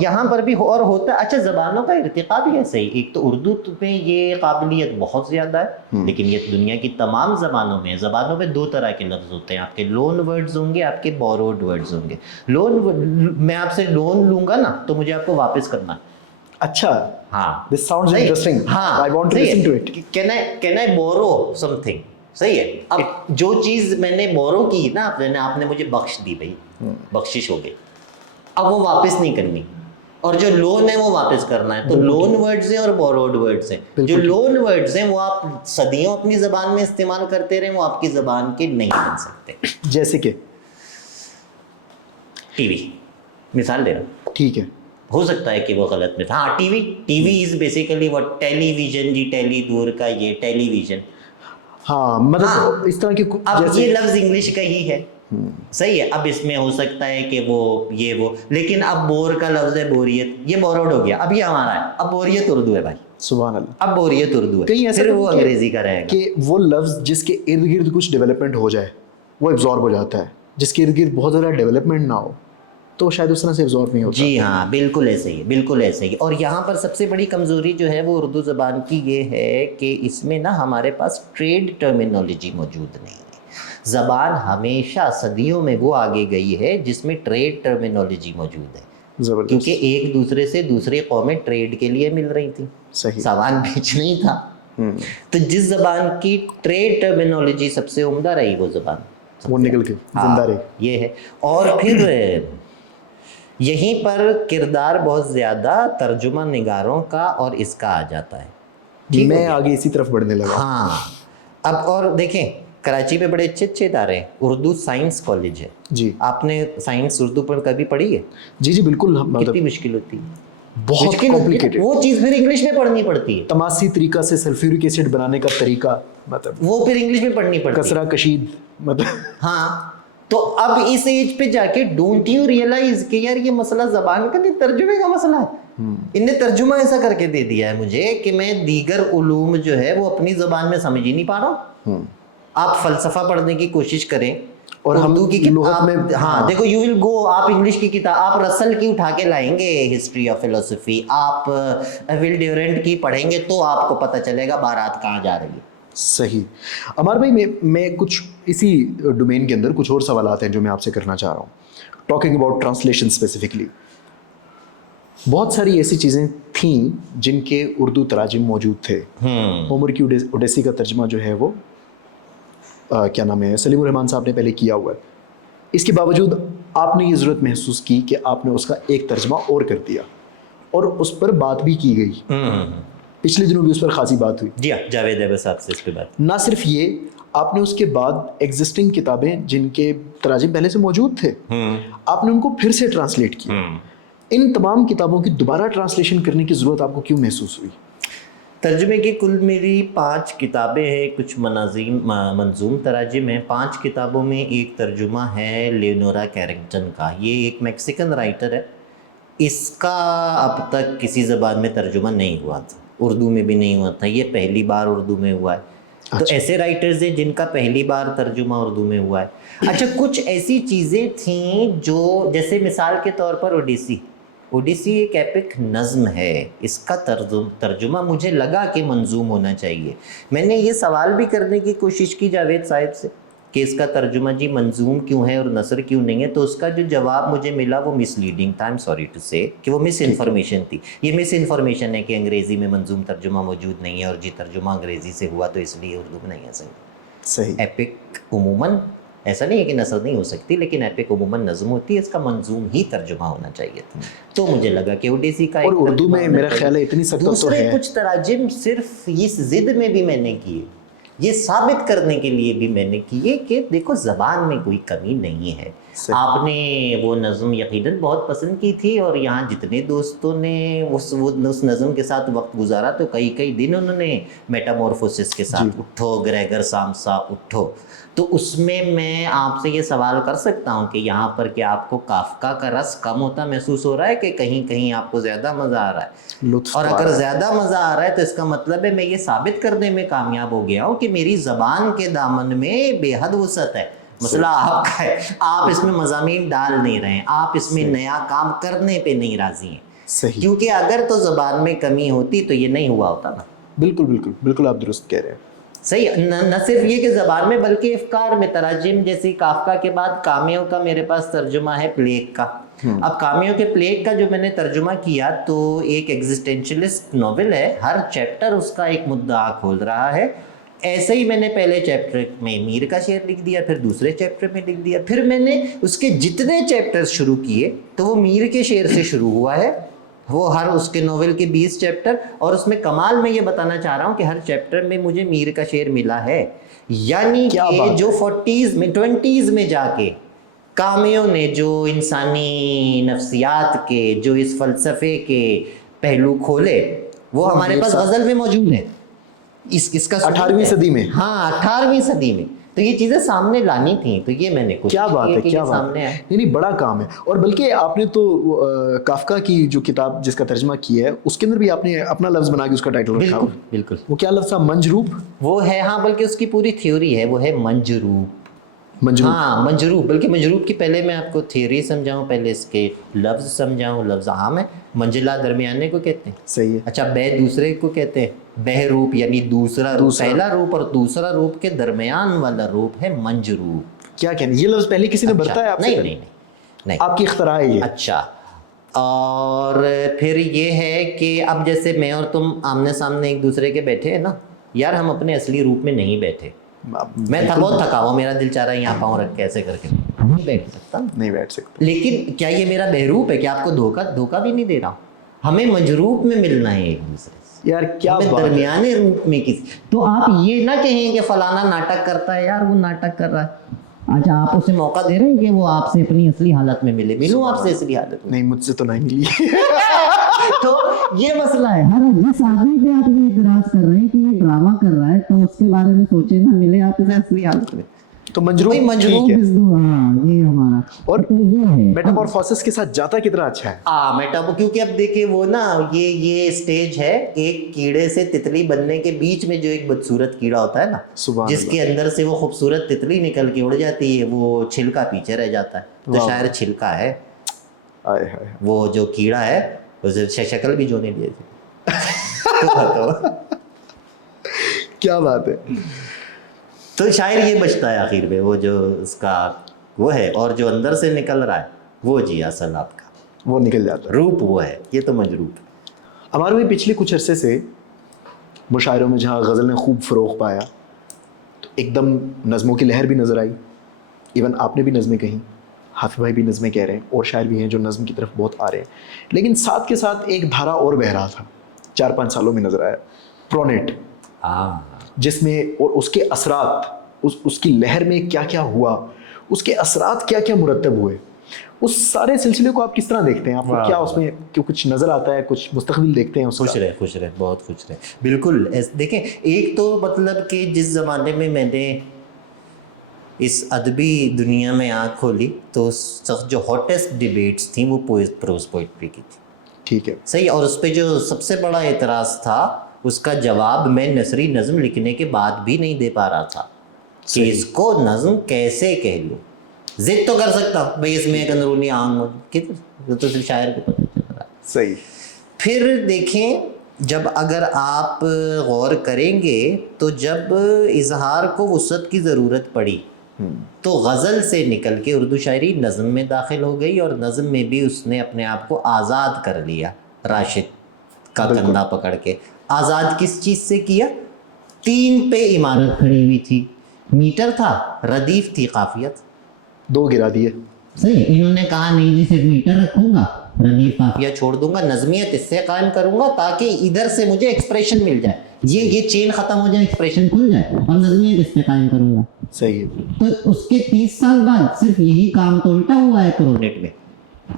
یہاں پر بھی اور ہوتا ہے. اچھا زبانوں کا ارتقا بھی ہے صحیح. ایک تو اردو میں یہ قابلیت بہت زیادہ ہے، لیکن یہ دنیا کی تمام زبانوں میں. زبانوں میں دو طرح کے لفظ ہوتے ہیں، آپ کے لون ورڈز ہوں گے، آپ کے بوروڈ ورڈز ہوں گے. میں آپ سے لون لوں گا نا تو مجھے آپ کو واپس کرنا ہے. اچھا، ہاں this sounds interesting. I want to listen to it. Can I borrow something؟ صحیح ہے. اب جو چیز میں نے بورو کی نا آپ نے مجھے بخش دی بھائی، بخشش ہو گئی، اب وہ واپس نہیں کرنی. اور جو لون ہے وہ واپس کرنا ہے. تو لون ورڈز ہیں اور بوروڈ ورڈز ہیں. جو لون ورڈز ہیں وہ آپ صدیوں اپنی زبان میں استعمال کرتے رہیں، وہ آپ کی زبان کے نہیں بن سکتے. جیسے کہ ٹی وی مثال دے رہا ہوں. ٹھیک ہے، ہو سکتا ہے کہ وہ غلط میں تھا. ہاں ٹی وی از بیسیکلی وہ ٹیلی ویژن، جی ٹیلی دور کا یہ ٹیلی ویژن. ہاں مطلب اس طرح کے اب یہ لفظ انگلش کا ہی ہے، صحیح ہے. اب اس میں ہو سکتا ہے کہ وہ یہ وہ، لیکن اب بور کا لفظ ہے بوریت، یہ بوروڈ ہو گیا. اب یہ ہمارا ہے. اب بوریت اردو ہے بھائی. سبحان اللہ. اب بوریت اردو ہے. کہیں ایسا پھر وہ انگریزی کا رہے گا کہ وہ لفظ جس کے ارد گرد کچھ ڈیولپمنٹ ہو جائے وہ ایبزارب ہو جاتا ہے، جس کے ارد گرد بہت زیادہ ڈیولپمنٹ نہ ہو تو شاید اس طرح سے ایبزارب نہیں ہوتا. جی ہاں بالکل ایسے ہی، بالکل ایسے ہی. اور یہاں پر سب سے بڑی کمزوری جو ہے وہ اردو زبان کی یہ ہے کہ اس میں نا ہمارے پاس ٹریڈ ٹرمینالوجی موجود نہیں ہے. زبان ہمیشہ صدیوں میں وہ آگے گئی ہے جس میں ٹریڈ ٹرمینالوجی موجود ہے. زبردست. کیونکہ ایک دوسرے سے دوسری قومیں ٹریڈ کے لیے مل رہی تھیں، صحیح، سامان بیچنا ہی تھا. تو جس زبان کی ٹریڈ ٹرمینالوجی سب سے عمدہ رہی وہ زبان وہ نکل کے زندہ رہی. یہ ہے. اور پھر یہیں پر کردار بہت زیادہ ترجمہ نگاروں کا اور اس کا آ جاتا ہے. میں آگے اسی طرف بڑھنے لگا. ہاں اب اور دیکھیں کراچی میں بڑے اچھے اچھے ادارے ہیں. اردو سائنس کالج ہے. جی آپ نے سائنس اردو پر کبھی پڑھی ہے؟ جی جی بالکل. کتنی مشکل ہوتی ہے، بہت کمپلیکیٹڈ. وہ چیز پھر انگلش میں پڑھنی پڑتی ہے. تماسی طریقہ سے سلفیورک ایسڈ بنانے کا طریقہ، مطلب وہ پھر انگلش میں پڑھنی پڑتی ہے. کسرہ کشید، مطلب ہاں. تو اب اس ایج پہ جا کے ڈونٹ یو ریئلائز کہ یار یہ مسئلہ زبان کا نہیں ترجمے کا مسئلہ ہے. ان نے ترجمہ ایسا کر کے دے دیا ہے مجھے کہ میں دیگر علوم جو ہے وہ اپنی زبان میں سمجھ ہی نہیں پا رہا ہوں. آپ فلسفہ پڑھنے کی کوشش کریں اور اردو کی لغت میں. ہاں دیکھو یو ول گو، آپ انگلش کی کتاب آپ رسل کی اٹھا کے لائیں گے ہسٹری آف فلسفی، آپ ول ڈیورنٹ کی پڑھیں گے تو آپ کو پتہ چلے گا بارات کہاں جا رہی ہے. صحیح. عمار بھائی میں کچھ اسی ڈومین کے اندر کچھ اور سوالات ہیں جو میں آپ سے کرنا چاہ رہا ہوں. ٹاکنگ اباؤٹ ٹرانسلیشن اسپیسیفکلی، بہت ساری ایسی چیزیں تھیں جن کے اردو تراجم موجود تھے. ہومر کی اوڈیسی کا ترجمہ جو ہے وہ کیا نام ہے سلیم الرحمان صاحب نے پہلے کیا ہوا ہے. اس کے باوجود آپ نے یہ ضرورت محسوس کی کہ آپ نے اس کا ایک ترجمہ اور کر دیا اور اس پر بات بھی کی گئی. پچھلے دنوں بھی اس پر خاصی بات ہوئی. جی ہاں جاوید احمد صاحب سے اس پہ بات. نہ صرف یہ، آپ نے اس کے بعد ایگزسٹنگ کتابیں جن کے تراجم پہلے سے موجود تھے آپ نے ان کو پھر سے ٹرانسلیٹ کیا. ان تمام کتابوں کی دوبارہ ٹرانسلیشن کرنے کی ضرورت آپ کو کیوں محسوس ہوئی؟ ترجمے کی کل میری 5 کتابیں ہیں، کچھ منظوم تراجم ہیں. 5 کتابوں میں ایک ترجمہ ہے لیونورا کیرنگٹن کا. یہ ایک میکسیکن رائٹر ہے. اس کا اب تک کسی زبان میں ترجمہ نہیں ہوا تھا، اردو میں بھی نہیں ہوا تھا. یہ پہلی بار اردو میں ہوا ہے. تو ایسے رائٹرز ہیں جن کا پہلی بار ترجمہ اردو میں ہوا ہے. اچھا کچھ ایسی چیزیں تھیں جو جیسے مثال کے طور پر اوڈیسی ایک ایپک نظم ہے. اس کا ترجمہ مجھے لگا کہ منظوم ہونا چاہیے. میں نے یہ سوال بھی کرنے کی کوشش کی جاوید صاحب سے کہ اس کا ترجمہ جی منظوم کیوں ہے اور نثر کیوں نہیں ہے. تو اس کا جو جواب مجھے ملا وہ مس لیڈنگ تھا. آئی ایم سوری ٹو سے کہ وہ مس انفارمیشن تھی. یہ مس انفارمیشن ہے کہ انگریزی میں منظوم ترجمہ موجود نہیں ہے اور جی ترجمہ انگریزی سے ہوا تو اس لیے اردو میں نہیں آ سکتا. صحیح. ایپک عموماً ایسا نہیں ہے کہ نثر نہیں ہو سکتی، لیکن ایپک عموماً نظم ہوتی ہے. اس کا منظوم ہی ترجمہ ہونا چاہیے تھا. تو مجھے لگا کہ اوڈیسی کا اور اردو میں میرا خیال ہے اتنی سخت تو ہے. دوسرے کچھ تراجم صرف اس ضد میں بھی میں نے کیے، یہ ثابت کرنے کے لیے بھی میں نے کیے کہ دیکھو زبان میں کوئی کمی نہیں ہے. آپ نے وہ نظم یقیناً بہت پسند کی تھی اور یہاں جتنے دوستوں نے اس نظم کے ساتھ وقت گزارا تو کئی دن انہوں نے میٹامورفوسس کے ساتھ اٹھو گریگر سامسا اٹھو. تو اس میں آپ سے یہ سوال کر سکتا ہوں کہ یہاں پر کیا آپ کو کافکا کا رس کم ہوتا محسوس ہو رہا ہے کہ کہیں آپ کو زیادہ مزہ آ رہا ہے؟ اور اگر زیادہ مزہ آ رہا ہے تو اس کا مطلب ہے میں یہ ثابت کرنے میں کامیاب ہو گیا ہوں کہ میری زبان کے دامن میں بے حد وسعت ہے. مسئلہ آپ کا ہے, آپ اس میں مضامین ڈال نہیں رہے ہیں, آپ اس میں نیا کام کرنے پہ نہیں راضی ہیں. صحیح, کیونکہ اگر تو زبان میں کمی ہوتی تو یہ نہیں ہوا ہوتا نا. بالکل بالکل بالکل آپ درست کہہ رہے ہیں. صحیح, نہ صرف یہ کہ زبان میں بلکہ افکار میں تراجم, جیسی کافکا کے بعد کامیو کا میرے پاس ترجمہ ہے پلیگ کا. اب کامیو کے پلیگ کا جو میں نے ترجمہ کیا تو ایک ایگزسٹینشلسٹ ناول ہے, ہر چیپٹر اس کا ایک مدعا کھول رہا ہے. ایسے ہی میں نے پہلے چیپٹر میں میر کا شعر لکھ دیا, پھر دوسرے چیپٹر میں لکھ دیا, پھر میں نے اس کے جتنے چیپٹر شروع کیے تو وہ میر کے شعر سے شروع ہوا ہے. وہ ہر اس کے ناول کے 20 چیپٹر, اور اس میں کمال میں یہ بتانا چاہ رہا ہوں کہ ہر چیپٹر میں مجھے میر کا شعر ملا ہے. یعنی کہ جو 40s میں 20s میں جا کے کامیوں نے جو انسانی نفسیات کے, جو اس فلسفے کے پہلو کھولے, وہ ہمارے پاس غزل میں موجود ہے. اس کا 18ویں صدی میں, ہاں 18ویں صدی میں, تو یہ چیزیں سامنے لانی تھیں, تو یہ میں نے کوشش کیا بات ہے, کی کیا بات ہے, نہیں بڑا کام ہے. اور بلکہ آپ نے تو کافکا کی جو کتاب جس کا ترجمہ کیا ہے اس کے اندر بھی آپ نے اپنا لفظ بنا کے اس کا ٹائٹل رکھا. بالکل بالکل, وہ کیا لفظ تھا, منجروپ, وہ ہے, ہاں بلکہ اس کی پوری تھیوری ہے, وہ ہے منجروپ. منجروپ, ہاں منجروپ, بلکہ منجروپ کی پہلے میں آپ کو تھیوری سمجھاؤں, پہلے اس کے لفظ سمجھاؤں. لفظ عام ہے, منجلا درمیانے کو کہتے ہیں. صحیح ہے. اچھا, بے دوسرے کو کہتے ہیں, بہ روپ یعنی دوسرا روپ, پہلا روپ اور دوسرا روپ کے درمیان والا روپ ہے منجروپ. کیا کہنا, یہ لفظ پہلے کسی نے برتا ہے آپ سے؟ نہیں, آپ کی اختراع ہے یہ. اچھا, اور پھر یہ ہے کہ اب جیسے میں اور تم آمنے سامنے ایک دوسرے کے بیٹھے ہیں نا یار, ہم اپنے اصلی روپ میں نہیں بیٹھے. میں بہت تھکا ہوا, میرا دل چاہ رہا ہے یہاں پاؤں رکھ کے ایسے کر کے, نہیں بیٹھ سکتا, نہیں بیٹھ سکتا. لیکن کیا یہ میرا بہروپ ہے کہ آپ کو دھوکہ بھی نہیں دے رہا ہوں؟ ہمیں منجروپ میں ملنا ہے ایک دوسرے سے یار, کیا درمیانے روپ میں کسی. تو آپ یہ نہ کہیں کہ فلانا ناٹک کرتا ہے, یار وہ ناٹک کر رہا ہے. اچھا, آپ اسے موقع دے رہے ہیں کہ وہ آپ سے اپنی اصلی حالت میں ملے. ملوں آپ سے اصلی حالت میں؟ نہیں, مجھ سے تو نہیں ملی. تو یہ مسئلہ ہے. ہر جس آدمی پہ آپ یہ اعتراض کر رہے ہیں کہ یہ ڈرامہ کر رہا ہے, تو اس کے بارے میں سوچے نا, ملے آپ سے اصلی حالت میں. تو منجروپ ہاں یہ ہمارا, اور یہ ہے میٹامورفوسس کے ساتھ جاتا کتنا اچھا ہے. کیونکہ اب دیکھیں وہ نا, یہ اسٹیج ہے ایک کیڑے سے تتلی بننے کے بیچ میں, جو ایک بدصورت کیڑا ہوتا ہے نا, جس کے اندر سے وہ خوبصورت تتلی نکل کے اڑ جاتی ہے, وہ چھلکا پیچھے رہ جاتا ہے. تو شاید چھلکا ہے وہ جو کیڑا ہے, اسے شکل بھی جو نہیں دی تھی. کیا بات ہے. تو شاعر یہ بچتا ہے آخر میں, وہ جو اس کا وہ ہے, اور جو اندر سے نکل رہا ہے وہ جی اصل آپ کا وہ نکل جاتا ہے, روپ وہ ہے. یہ تو منجروپ ہے. ہمارے بھی پچھلے کچھ عرصے سے مشاعروں میں جہاں غزل نے خوب فروغ پایا, تو ایک دم نظموں کی لہر بھی نظر آئی. ایون آپ نے بھی نظمیں کہیں, حافظ بھائی بھی نظمیں کہہ رہے ہیں, اور شاعر بھی ہیں جو نظم کی طرف بہت آ رہے ہیں. لیکن ساتھ کے ساتھ ایک دھارا اور بہہ رہا تھا, 4-5 سالوں میں نظر آیا, پرونیٹ, جس میں اور اس کے اثرات, اس کی لہر میں کیا کیا ہوا, اس کے اثرات کیا کیا مرتب ہوئے, اس سارے سلسلے کو آپ کس طرح دیکھتے ہیں؟ آپ کو کیا اس میں کچھ نظر آتا ہے, کچھ مستقبل دیکھتے ہیں اس کا؟ خوش رہے, بہت خوش رہے. بالکل. دیکھیں, ایک تو مطلب کہ جس زمانے میں میں نے اس ادبی دنیا میں آنکھ کھولی تو جو ہاٹیسٹ ڈیبیٹس تھیں وہ پروز پوئٹری کی تھی. ٹھیک ہے, صحیح. اور اس پہ جو سب سے بڑا اعتراض تھا, اس کا جواب میں نثری نظم لکھنے کے بعد بھی نہیں دے پا رہا تھا کہ اس کو نظم کیسے کہہ لوں. ضد تو کر سکتا ہوں بھائی, اس میں ایک اندرونی آنگ ہو, تو صرف شاعر کو پتہ چل رہا ہے. صحیح. پھر دیکھیں, جب اگر آپ غور کریں گے تو جب اظہار کو وسعت کی ضرورت پڑی تو غزل سے نکل کے اردو شاعری نظم میں داخل ہو گئی, اور نظم میں بھی اس نے اپنے آپ کو آزاد کر لیا راشد کا کندھا پکڑ کے. آزاد کس چیز سے کیا؟ 3 پہ عمارت کھڑی ہوئی تھی, میٹر تھا, ردیف تھی, قافیت, 2 گرا دیے. صحیح. انہوں نے کہا نہیں جی, صرف میٹر رکھوں گا, ردیف قافیہ چھوڑ دوں گا, نظمیت اس سے قائم کروں گا تاکہ ادھر سے مجھے ایکسپریشن مل جائے, یہ چین ختم ہو جائے, ایکسپریشن کھل جائے, اور نظمیت اس پہ قائم کروں گا. صحیح. تو اس کے 30 سال بعد صرف یہی کام تو الٹا ہوا ہے پرونیٹ میں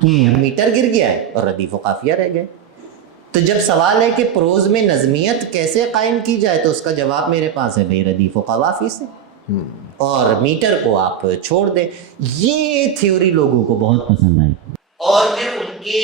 کہ میٹر گر گیا ہے اور ردیف و قافیہ رہ گئے. تو جب سوال ہے کہ پروز میں نظمیت کیسے قائم کی جائے, تو اس کا جواب میرے پاس ہے بھائی, ردیف و قوافی سے, اور میٹر کو آپ چھوڑ دیں. یہ تھیوری لوگوں کو بہت پسند آئی, اور پھر ان کے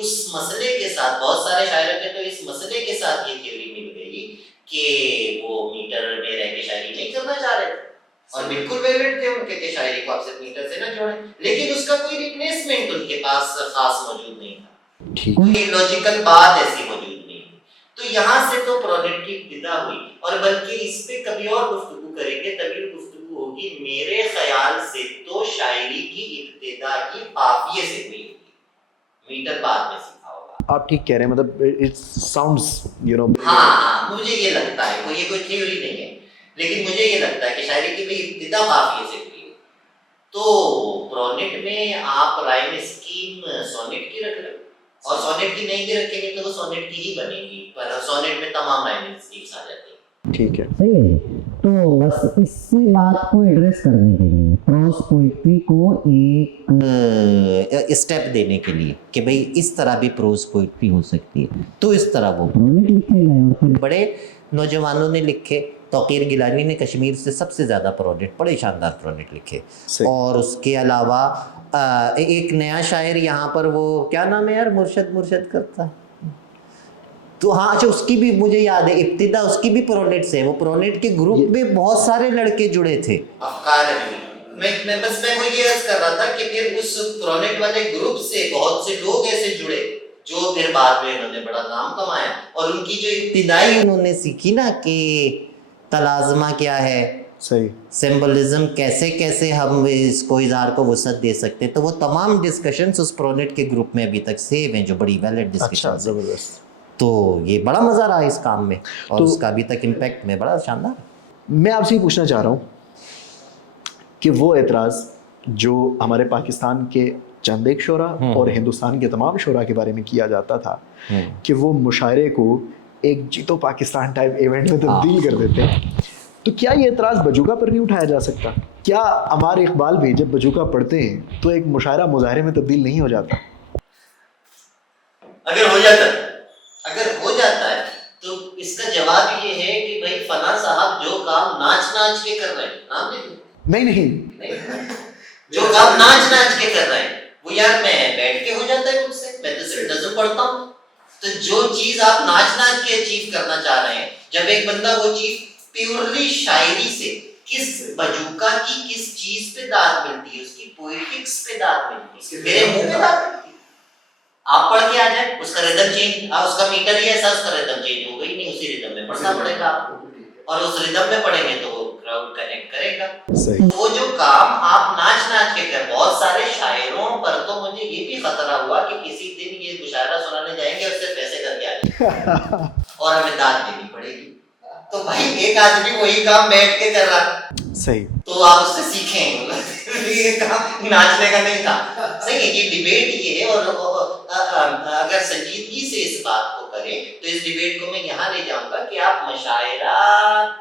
اس مسئلے کے ساتھ, بہت سارے شاعروں کے تو اس مسئلے کے ساتھ یہ تھیوری مل گئی کہ وہ میٹر میں رہ کے شاعری نہیں کرنا چاہ رہے تھے, اور بالکل ویلڈ تھے ان کے کہ شاعری کو آپ صرف میٹر سے نہ جوڑیں، لیکن اس کا کوئی ریپلیسمنٹ ان کے پاس خاص موجود نہیں تھا، کوئی لاجیکل بات ایسی موجود نہیں تھی. تو یہاں سے تو پروجیکٹ کی ابتدا ہوئی، اور بلکہ اس پہ کبھی اور گفتگو کریں گے، طویل گفتگو ہوگی. میرے خیال سے تو شاعری کی ابتدا ہی قافیے سے ہوئی ہوگی، میٹر بعد میں سیکھا ہوگا. آپ ٹھیک کہہ رہے ہیں، مطلب اٹ ساؤنڈز ہاں مجھے یہ لگتا ہے، کوئی یہ کوئی تھیوری نہیں ہے، لیکن مجھے یہ لگتا ہے کہ شاعری کی بھی ابتدا قافیے سے ہوئی ہے. تو پرونٹ میں آپ رائم اسکیم سونیٹ کی رکھ لیں، اور سونیٹ کی نہیں بھی رکھیں گے تو وہ سونیٹ کی ہی بنے گی، پر سونیٹ میں تمام رائم اسکیمس آ جاتی ہیں. ٹھیک ہے. صحیح ہے. تو بس اسی بات کو ایڈریس کرنے کے لیے پروز پوئٹری کو ایک اسٹیپ دینے کے لیے کہ بھئی اس طرح بھی پروز پوئٹری ہو سکتی ہے، تو اس طرح وہ پروجیکٹ لکھے گئے اور پھر بڑے نوجوانوں نے لکھے. توقیر گیلانی نے کشمیر سے سب سے زیادہ پروجیکٹ، بڑے شاندار پروجیکٹ لکھے. اور اس کے علاوہ ایک نیا شاعر یہاں پر، وہ کیا نام ہے یار، مرشد کرتا، تو ہاں اچھا اس کی بھی مجھے یاد ہے ابتدا اس کی بھی پرونیٹ سے، وہ پرونیٹ کے گروپ میں بہت سارے لڑکے جڑے تھے. افکار میں بس میں وہ یہ عرض کر رہا تھا کہ پھر اس پرونیٹ والے گروپ سے بہت سے لوگ ایسے جڑے جو پھر بعد میں انہوں نے بڑا نام کمایا، اور ان کی جو ابتدائی انہوں نے سیکھی نا کہ تلازمہ کیا ہے، صحیح، سمبلزم کیسے کیسے ہم اس کو اظہار کو وسعت دے سکتے، تو وہ تمام ڈسکشنز اس پرونیٹ کے گروپ میں ابھی تک سیو ہیں، جو بڑی ویلڈ اچھا ڈسکشنز ہیں. زبردست. تو یہ بڑا مزہ رہا اس کام میں، اور تو اس کا ابھی تک امپیکٹ میں بڑا شاندار. میں آپ سے یہ پوچھنا چاہ رہا ہوں کہ وہ اعتراض جو ہمارے پاکستان کے چند ایک شعراء اور ہندوستان کے تمام شعراء کے بارے میں کیا جاتا تھا کہ وہ مشاعرے کو ایک جیتو پاکستان ٹائپ ایونٹ میں تبدیل کر دیتے ہیں، تو کیا یہ اعتراض بجوکا پر نہیں اٹھایا جا سکتا؟ کیا عمار اقبال بھی جب بجوکا پڑھتے ہیں تو ایک مشاعرہ مظاہرے میں تبدیل نہیں ہو جاتا؟ اگر ہو جاتا ہے تو اس کا جواب یہ ہے کہ بھائی فلاں صاحب جو کام ناچ کے کر رہے ہیں، نام نہیں جو کام ناچ کے کر رہے ہیں، وہ یار میں بیٹھ کے ہو جاتا ہے مجھ سے، میں تو صرف نظم پڑھتا ہوں. تو جو چیز آپ ناچ کے اچیو کرنا چاہ رہے ہیں، جب ایک بندہ وہ چیز پیورلی شاعری سے، کس بجوکا کی کس چیز پہ داد ملتی ہے، اس کی پوئٹکس پہ داد ملتی ہے، میرے منہ پہ داد ملتی ہے. آپ پڑھ کے آ جائیں، اس کا ریدم چینج، اس کا میٹر ہی ایسا، اس کا ریدم چینج ہو گئی نہیں، اسی ریدم میں پڑھنا پڑے گا آپ کو، اور اس ریدم میں پڑھیں گے تو وہ کراؤڈ کنیکٹ کرے گا. وہ جو کام آپ ناچ کے کر، بہت سارے شاعروں پر تو مجھے یہ بھی خطرہ ہوا کہ کسی دن یہ مشاعرہ سنانے جائیں گے اور صرف پیسے کر کے آ جائیں گے اور ہمیں داد دینی پڑے گی. تو بھائی ایک آدمی وہی کام بیٹھ کے کر رہا، صحیح، تو آپ اس سے سیکھیں، یہ کام ناچنے کا نہیں تھا. صحیح ہے، یہ ڈیبیٹ یہ ہے. اور اگر سنجیدگی سے اس بات کو کریں تو اس ڈیبیٹ کو میں یہاں لے جاؤں گا کہ آپ مشاعرہ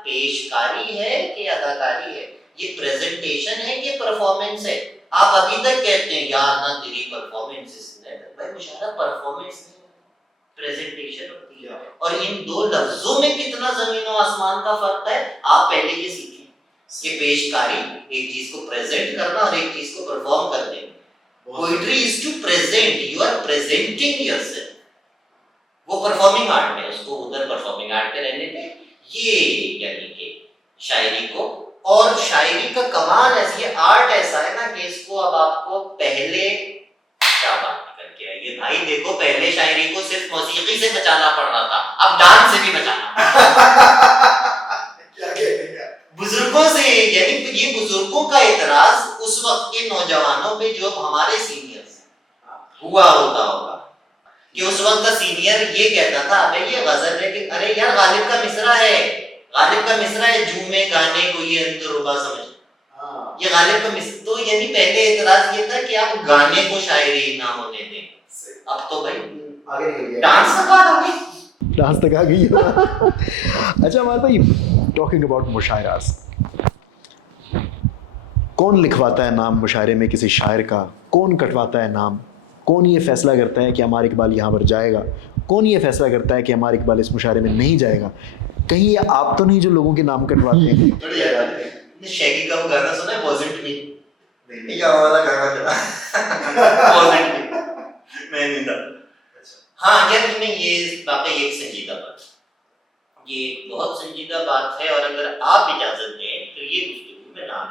پیشکاری ہے کہ اداکاری ہے، یہ پریزنٹیشن ہے کہ پرفارمنس ہے. آپ ابھی تک کہتے ہیں یار نہ تیری پرفارمنس ہے، بھائی مشاعرہ پرفارمنس نہیں، پریزنٹیشن ہوتی ہے. اور ان دو لفظوں میں کتنا زمین و آسمان کا فرق ہے، آپ پہلے یہ سیکھیں کہ پیشکاری ایک چیز کو پریزنٹ کرنا اور ایک چیز کو پرفارم کر دینا. Poetry is to present, you are presenting yourself. وہ پرفارمنگ آرٹ ہے، اس کو ادھر پرفارمنگ آرٹ پہ رہنے دیں. یہ یعنی کہ شاعری کو، اور شاعری کا کمال ایسی ہے، آرٹ ایسا ہے نا کہ اس کو اب آپ کو پہلے کیا بات کر کے آئیے بھائی، دیکھو پہلے شاعری کو صرف موسیقی سے بچانا پڑ رہا تھا، اب ڈانس سے بھی بچانا بزرگوں سے. یعنی یہ بزرگوں کا اعتراض اس وقت کے نوجوانوں پہ جو ہمارے سینئرز ہوا ہوتا ہوگا، کہ اس وقت کا سینئر یہ کہتا تھا ابے یہ غزل ہے، کہ ارے یار غالب کا مصرع ہے، غالب کا مصرع ہے، جھومے گانے کو یہ اندربا سمجھ، یہ غالب کا مصرع. تو یعنی پہلے اعتراض یہ تھا کہ آپ گانے کو شاعری نہ ہونے دیں. اب تو بھائی ڈانس تک آ گئی. اچھا ہمارے بھائی، ٹاکنگ اباؤٹ مشاعراز، کون لکھواتا ہے نام مشاعرے میں کسی شاعر کا؟ کون کٹواتا ہے نام؟ کون یہ فیصلہ کرتا ہے کہ عمار اقبال یہاں پر جائے گا؟ کون یہ فیصلہ کرتا ہے کہ عمار اقبال اس مشاعرے میں نہیں جائے گا؟ کہیں یہ آپ تو نہیں جو لوگوں کے نام کٹواتے ہیں؟ شیگی کا وہ گانا سنا ہے وازنٹ می؟ یہ والا گانا جو وازنٹ می میں نہیں تھا. ہاں یار میں یہ واقعی ایک سنجیدہ بات، یہ بہت سنجیدہ بات ہے، اور اگر آپ اجازت دیں تو یہ گفتگو میں نام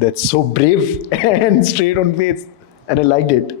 That's so brave and straight on face and I liked it.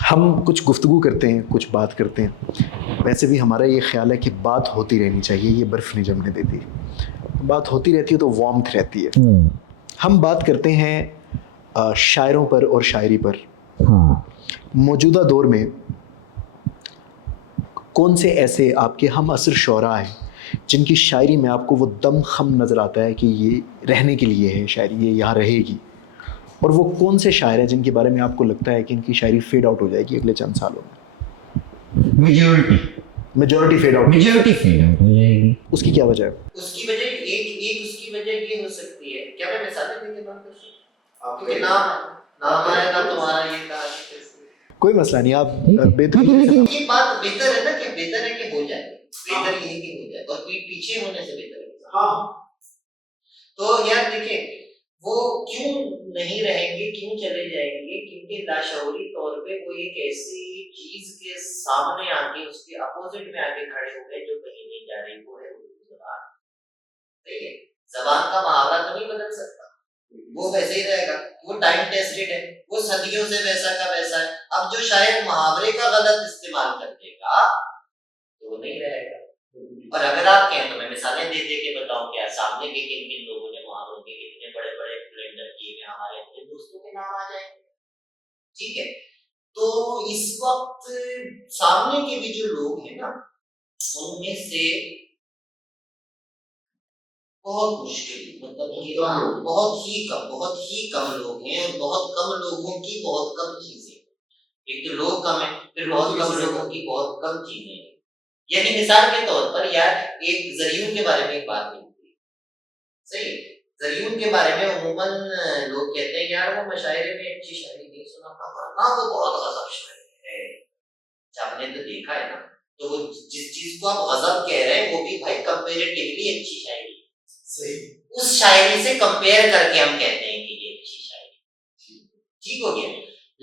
ہم کچھ گفتگو کرتے ہیں, کچھ بات کرتے ہیں, ویسے بھی ہمارا یہ خیال ہے کہ بات ہوتی رہنی چاہیے, یہ برف نہیں جمنے دیتی. بات ہوتی رہتی ہے تو وارمتھ رہتی ہے. ہم بات کرتے ہیں شاعروں پر اور شاعری پر. موجودہ دور میں کون سے ایسے آپ کے ہم عصر شعراء ہیں جن کی شاعری میں آپ کو وہ دم خم نظر آتا ہے کہ یہ رہنے کے لیے ہے شاعری, یہ یہاں رہے گی, اور وہ کون سے شاعر ہیں جن کے بارے میں آپ کو لگتا ہے کہ ان کی شاعری فیڈ آؤٹ ہو جائے گی اگلے چند سالوں میں؟ میجورٹی فیڈ آؤٹ ہو جائے گی. اس کی کیا وجہ ہے؟ اس کی وجہ اس کی وجہ یہ ہو سکتی ہے, کیا میں مثالیں دے کے بات کر سکتا ہوں؟ کیونکہ نام آئے گا تمہارا یہ کہا, کوئی مسئلہ نہیں, آپ بہتر یہ بات بہتر ہے نا, کہ بہتر ہے کہ ہو جائے, بہتر یہ ہے کہ ہو جائے, اور پیچھے ہونے سے بہتر ہے. ہاں تو یار دیکھیں, وہ کیوں نہیں رہیں گے, کیوں چلے جائیں گے, کیونکہ لاشعوری طور پہ وہ ایک ایسی چیز کے سامنے آ کے اس کے اپوزٹ میں آ کے کھڑے ہو گئے جو کہیں نہیں جا رہی, وہ ہے اردو زبان. ٹھیک ہے, زبان کا محاورہ تو نہیں بدل سکتا, وہ ویسے ہی رہے گا, وہ ٹائم ٹیسٹڈ ہے, وہ صدیوں سے ویسا کا ویسا ہے. اب جو شاید محاورے کا غلط استعمال کر دے گا تو وہ نہیں رہے گا. اور اگر آپ کہیں تو میں مثالیں دے دے کے بتاؤں کیا سامنے کے کن کن لوگوں نے محاوروں کے کتنے بڑے بڑے بلنڈر کیے ہوئے, ہمارے اپنے دوستوں کے نام آ جائیں گے. ٹھیک ہے, تو اس وقت سامنے کے بھی جو لوگ ہیں نا, ان میں سے بہت مشکل, مطلب بہت ہی کم لوگ ہیں, اور بہت کم لوگوں کی بہت کم چیزیں. ایک تو لوگ کم ہیں, پھر بہت کم لوگوں کی بہت کم چیزیں ہیں. یعنی مثال کے طور پر یار ایک زریون کے بارے میں ایک بات ملتی ہے, صحیح ہے, زریون کے بارے میں عموماً لوگ کہتے ہیں یار وہ مشاعرے میں اچھی شاعری نہیں سنا ورنہ وہ بہت غضب شاعر ہے. آپ نے تو دیکھا ہے نا, تو وہ جس چیز کو آپ غضب کہہ رہے ہیں وہ بھی بھائی کمپیریٹیولی اچھی شاعری, اس شاعری سے کمپیئر کر کے ہم کہتے ہیں کہ یہ اچھی شاعری. ٹھیک ہو گیا,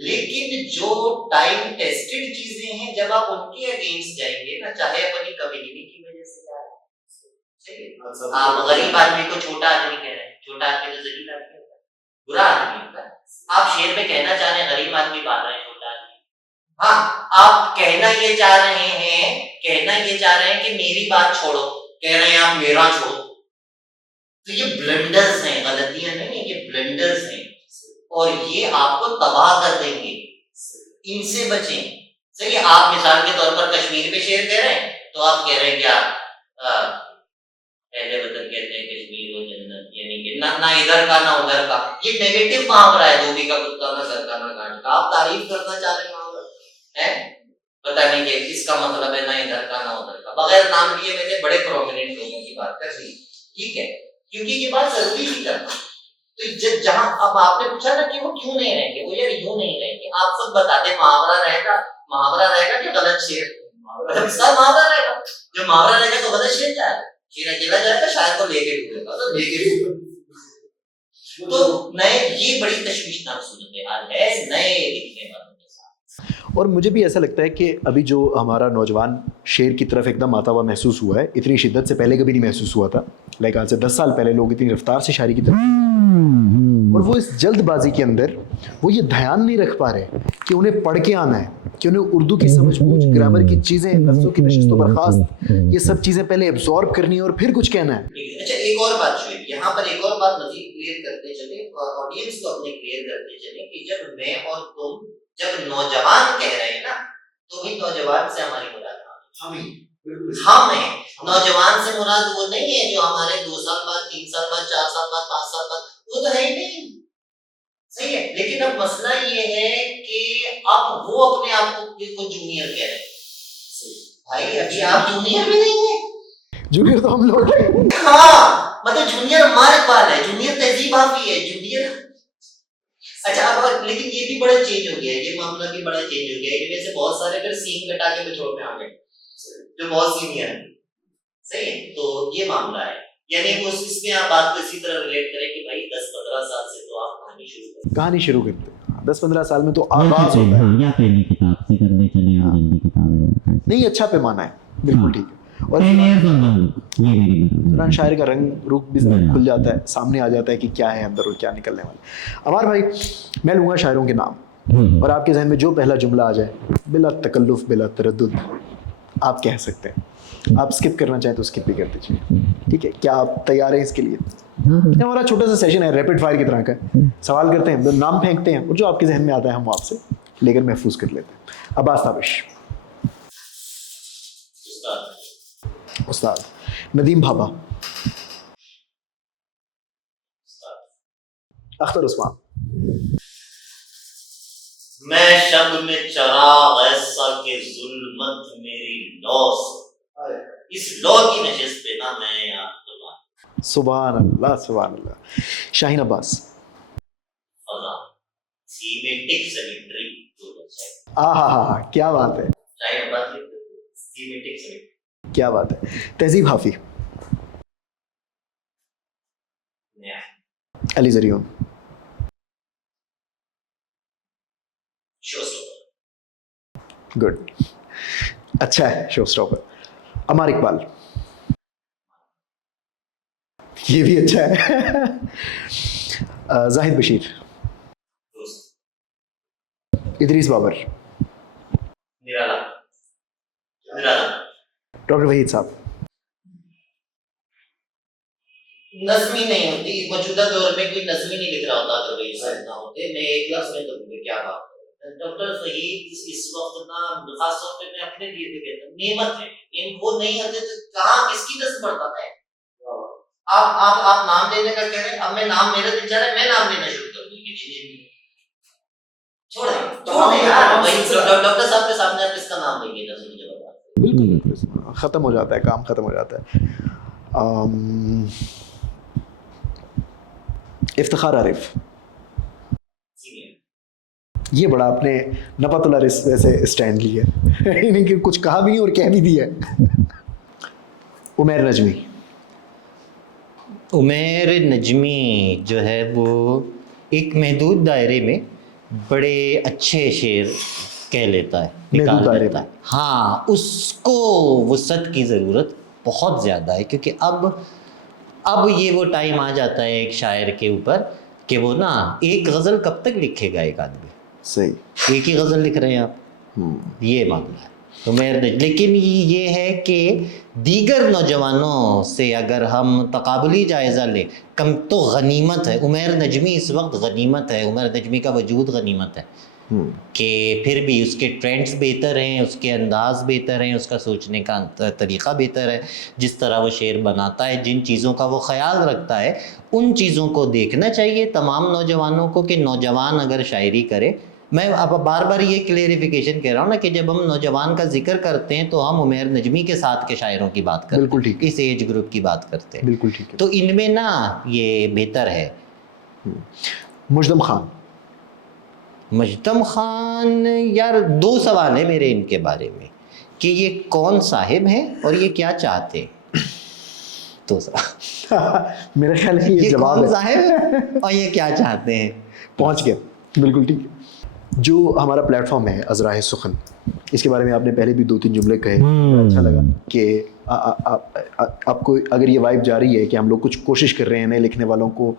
لیکن جو ٹائم ٹیسٹڈ چیزیں ہیں جب آپ ان کے اگینسٹ جائیں گے نا, چاہے اپنی کمیونٹی کی وجہ سے آپ غریب آدمی کو چھوٹا آدمی کہہ رہے ہیں, چھوٹا آدمی تو ذلیل آدمی ہوتا ہے, برا آدمی ہوتا ہے. آپ شعر میں کہنا چاہ رہے ہیں غریب آدمی بات رہے ہیں چھوٹا آدمی, ہاں آپ کہنا یہ چاہ رہے ہیں کہ میری بات چھوڑو, کہہ رہے ہیں آپ میرا چھوڑو. تو یہ بلنڈرز ہیں, غلطیاں نہیں ہیں, یہ بلنڈرز ہیں, اور یہ آپ کو تباہ کر دیں گے. ان سے بچیں. صحیح, آپ مثال کے طور پر کشمیر میں شعر کہہ رہے ہیں تو آپ کہہ رہے ہیں کیا اہل وطن کہتے ہیں کشمیر و جنت, یعنی کہ نہ ادھر کا نہ ادھر کا. یہ نیگیٹو محاورہ ہے, دھوبی کا کتا نہ گھر کا نہ گھاٹ کا. آپ تعریف کرنا چاہ رہے ہیں, پتہ نہیں کہ اس کا مطلب ہے نہ ادھر کا نہ ادھر کا, بغیر نام لیے میں نے بڑے پرومیننٹ لوگوں کی بات کر لی. ٹھیک ہے, کیونکہ یہ بات ضروری ہی کرنا. تو جہاں اب آپ نے پوچھا نا کہ وہ کیوں نہیں رہیں گے, وہ یار یوں نہیں رہیں گے, آپ خود بتا دیں محاورہ رہے گا کہ غلط شعر, محاورہ رہے گا. جو محاورہ رہے گا تو غلط شعر جائے گا, شعر اکیلا جائے گا, شاعر کو لے کے ڈوبے گا, تو لے کے ڈوبے. تو نئے یہ بڑی تشویشناک صورتحال ہے نئے لکھنے والوں کے ساتھ. اور مجھے بھی ایسا لگتا ہے کہ ابھی جو ہمارا نوجوان شعر کی طرف ایک دم آتا ہوا محسوس ہوا ہے, اتنی شدت سے پہلے کبھی نہیں محسوس ہوا تھا. لائک آج سے 10 سال پہلے لوگ اتنی رفتار سے شاعری کی طرف, اور وہ اس جلد بازی کے اندر وہ یہ دھیان نہیں رکھ پا رہے کہ انہیں پڑھ کے آنا ہے, کہ انہیں اردو کی سمجھ بوجھ, گرامر کی چیزیں, لفظوں کی نشست و برخاست, یہ سب چیزیں پہلے ایبزارب کرنی ہے اور پھر کچھ کہنا ہے. اچھا ایک اور بات شعیب, یہاں پر ایک اور بات مزید کلیئر کرتے چلیں, آڈینس کو اپنے کلیئر کرتے چلیں کہ جب میں اور تم جب نوجوان کہہ رہے ہیں نا, تو بھی نوجوان سے ہماری مراد ہم ہیں. نوجوان سے مراد وہ نہیں ہے جو ہمارے 2 سال بعد 3 سال بعد 4 سال بعد 5 سال بعد, وہ تو ہے ہی نہیں. صحیح ہے, لیکن اب مسئلہ یہ ہے کہ اب وہ اپنے آپ کو جونیئر کہہ رہے ہیں. بھائی ابھی آپ جونیئر بھی نہیں ہیں, جونیئر تو ہم لوگ ہیں. ہاں مطلب جونیئر ہمارے پاس ہے, جونیئر تہذیب حافی ہے, جونیئر. اچھا اب لیکن یہ بھی بڑا چینج ہو گیا ہے, یہ معاملہ بھی بڑا چینج ہو گیا ہے. ان میں سے بہت سارے پھر سین کٹا کے بچھوڑ میں آ گئے جو بہت سینئر ہیں. صحیح ہے, تو یہ معاملہ ہے. یعنی اس میں آپ بات کو اسی طرح ریلیٹ کریں کہ بھائی 10-15 سال سے تو آپ کہانی شروع کرتے ہیں. 10-15 سال میں تو آغاز ہوتا ہے, یا پہلی کتاب سے کرنے چلے اور جلدی کتابیں نہیں اچھا پیمانہ ہے, بالکل ٹھیک ہے. اور قرآن شاعر کا رنگ روپ بھی کھل جاتا ہے, سامنے آ جاتا ہے کہ کیا ہے اندر اور کیا نکلنے والا. عمار بھائی, میں لوں گا شاعروں کے نام, اور آپ کے ذہن میں جو پہلا جملہ آ جائے بلا تکلف بلا تردد آپ کہہ سکتے ہیں. آپ اسکپ کرنا چاہیں تو اسکپ بھی کر دیجیے. ٹھیک ہے, کیا آپ تیار ہیں اس کے لیے؟ یہ ہمارا چھوٹا سا سیشن ہے, ریپڈ فائر کی طرح کا. سوال کرتے ہیں, نام پھینکتے ہیں, اور جو آپ کے ذہن میں آتا ہے ہم آپ سے لے کر محفوظ کر لیتے ہیں. عباس تابش. استاد. ندیم بھابا. اختر عثمان. میں شب میں چراغ ایسا کہ ظلمت میری لو سے، اس لو کی نشست پہ نہ میں یاد کروں. سبحان اللہ سبحان اللہ. شاہین عباس. فضا سیمیٹک سیمیٹری جو ہے. ہاں کیا بات ہے, شاہین عباس سیمیٹک سیمیٹری. کیا بات ہے. تہذیب حافی. علی زریون. گڈ, اچھا ہے شو اسٹاپر. عمار اقبال. یہ بھی اچھا ہے. زاہد بشیر. ادریس بابر. نرالا نرالا. ڈاکٹر وحید صاحب. نظمی نہیں ہوتی موجودہ دور میں, کوئی نظمی نہیں لکھ رہا ہوتا اگر وہی صاحب نہ ہوتے. میں ایک لفظ میں تو کیا بات کروں. ڈاکٹر فہید اس وقت نا خاص طور پہ میں اپنے لیے بھی کہتا ہوں نعمت ہے. وہ نہیں ہوتے تو کہاں کس کی نظم پڑھتا ہے. آپ نام لینے کا کہہ رہے ہیں, اب میں نام میرا دل چاہ رہا ہے میں نام لینا شروع کر دوں. چھوڑ دیں یار, وہی ڈاکٹر صاحب کے سامنے آپ کس کا نام لیں گے نظم کی جواب. بالکل ختم ہو جاتا ہے کام, ختم ہو جاتا ہے. افتخار عارف. یہ بڑا آپ نے نپت العرس ویسے اسٹینڈ لی ہے, یعنی کہ کچھ کہا بھی اور کہہ بھی دیا ہے. عمیر نجمی. عمیر نجمی جو ہے وہ ایک محدود دائرے میں بڑے اچھے شعر کہہ لیتا ہے, نکال لیتا ہے. ہاں اس کو وسعت کی ضرورت بہت زیادہ ہے, کیونکہ اب یہ وہ ٹائم آ جاتا ہے ایک شاعر کے اوپر کہ وہ نا ایک غزل کب تک لکھے گا ایک آدمی. صحیح, ایک ہی غزل لکھ رہے ہیں آپ, یہ معاملہ ہے. تو لیکن یہ ہے کہ دیگر نوجوانوں سے اگر ہم تقابلی جائزہ لیں کم تو غنیمت ہے. عمیر نجمی اس وقت غنیمت ہے, عمیر نجمی کا وجود غنیمت ہے کہ پھر بھی اس کے ٹرینڈز بہتر ہیں, اس کے انداز بہتر ہیں, اس کا سوچنے کا طریقہ بہتر ہے, جس طرح وہ شعر بناتا ہے, جن چیزوں کا وہ خیال رکھتا ہے, ان چیزوں کو دیکھنا چاہیے تمام نوجوانوں کو کہ نوجوان اگر شاعری کرے. میں اب بار بار یہ کلیریفیکیشن کہہ رہا ہوں نا کہ جب ہم نوجوان کا ذکر کرتے ہیں تو ہم عمیر نجمی کے ساتھ کے شاعروں کی بات کرتے ہیں, بالکل ٹھیک, اس ایج گروپ کی بات کرتے ہیں. بالکل ٹھیک ہے. تو ان میں نا یہ بہتر ہے. مجدم خان. مجدم خان یار دو سوال ہیں میرے ان کے بارے میں کہ یہ کون صاحب ہیں اور یہ کیا چاہتے ہیں. دو سوال. میرا خیال ہے یہ جواب کون صاحب اور یہ کیا چاہتے ہیں. پہنچ گیا. بالکل ٹھیک ہے. جو ہمارا پلیٹ فارم ہے ازراہ سخن, اس کے بارے میں آپ نے پہلے بھی 2-3 جملے کہے, اچھا لگا کہ آپ کو اگر یہ وائب جا رہی ہے کہ ہم لوگ کچھ کوشش کر رہے ہیں نئے لکھنے والوں کو,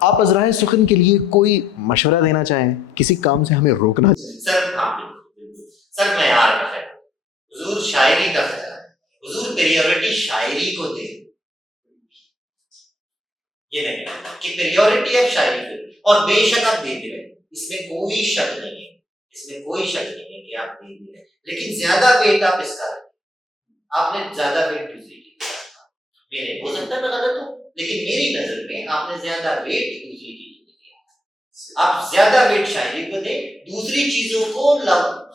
آپ ازراہ سخن کے لیے کوئی مشورہ دینا چاہیں, کسی کام سے ہمیں روکنا چاہیں. سر معیار کا خیال, حضور شاعری کا خیال, حضور پریورٹی شاعری کو دے. یہ نہیں کہ پریورٹی آپ شاعری کو دے, اور بے شک آپ دیتے رہے, اس میں کوئی شک نہیں ہے, اس میں کوئی شک نہیں ہے کہ آپ دے رہے ہیں, لیکن زیادہ ویٹ آپ اس کا رکھیں. آپ نے زیادہ ویٹ دوسری کی دیا, میرے ہو سکتا ہے میں غلط ہوں, لیکن میری نظر میں آپ نے زیادہ ویٹ دوسری چیزوں کو دیا. آپ زیادہ ویٹ شاعری کو دیں, دوسری چیزوں کو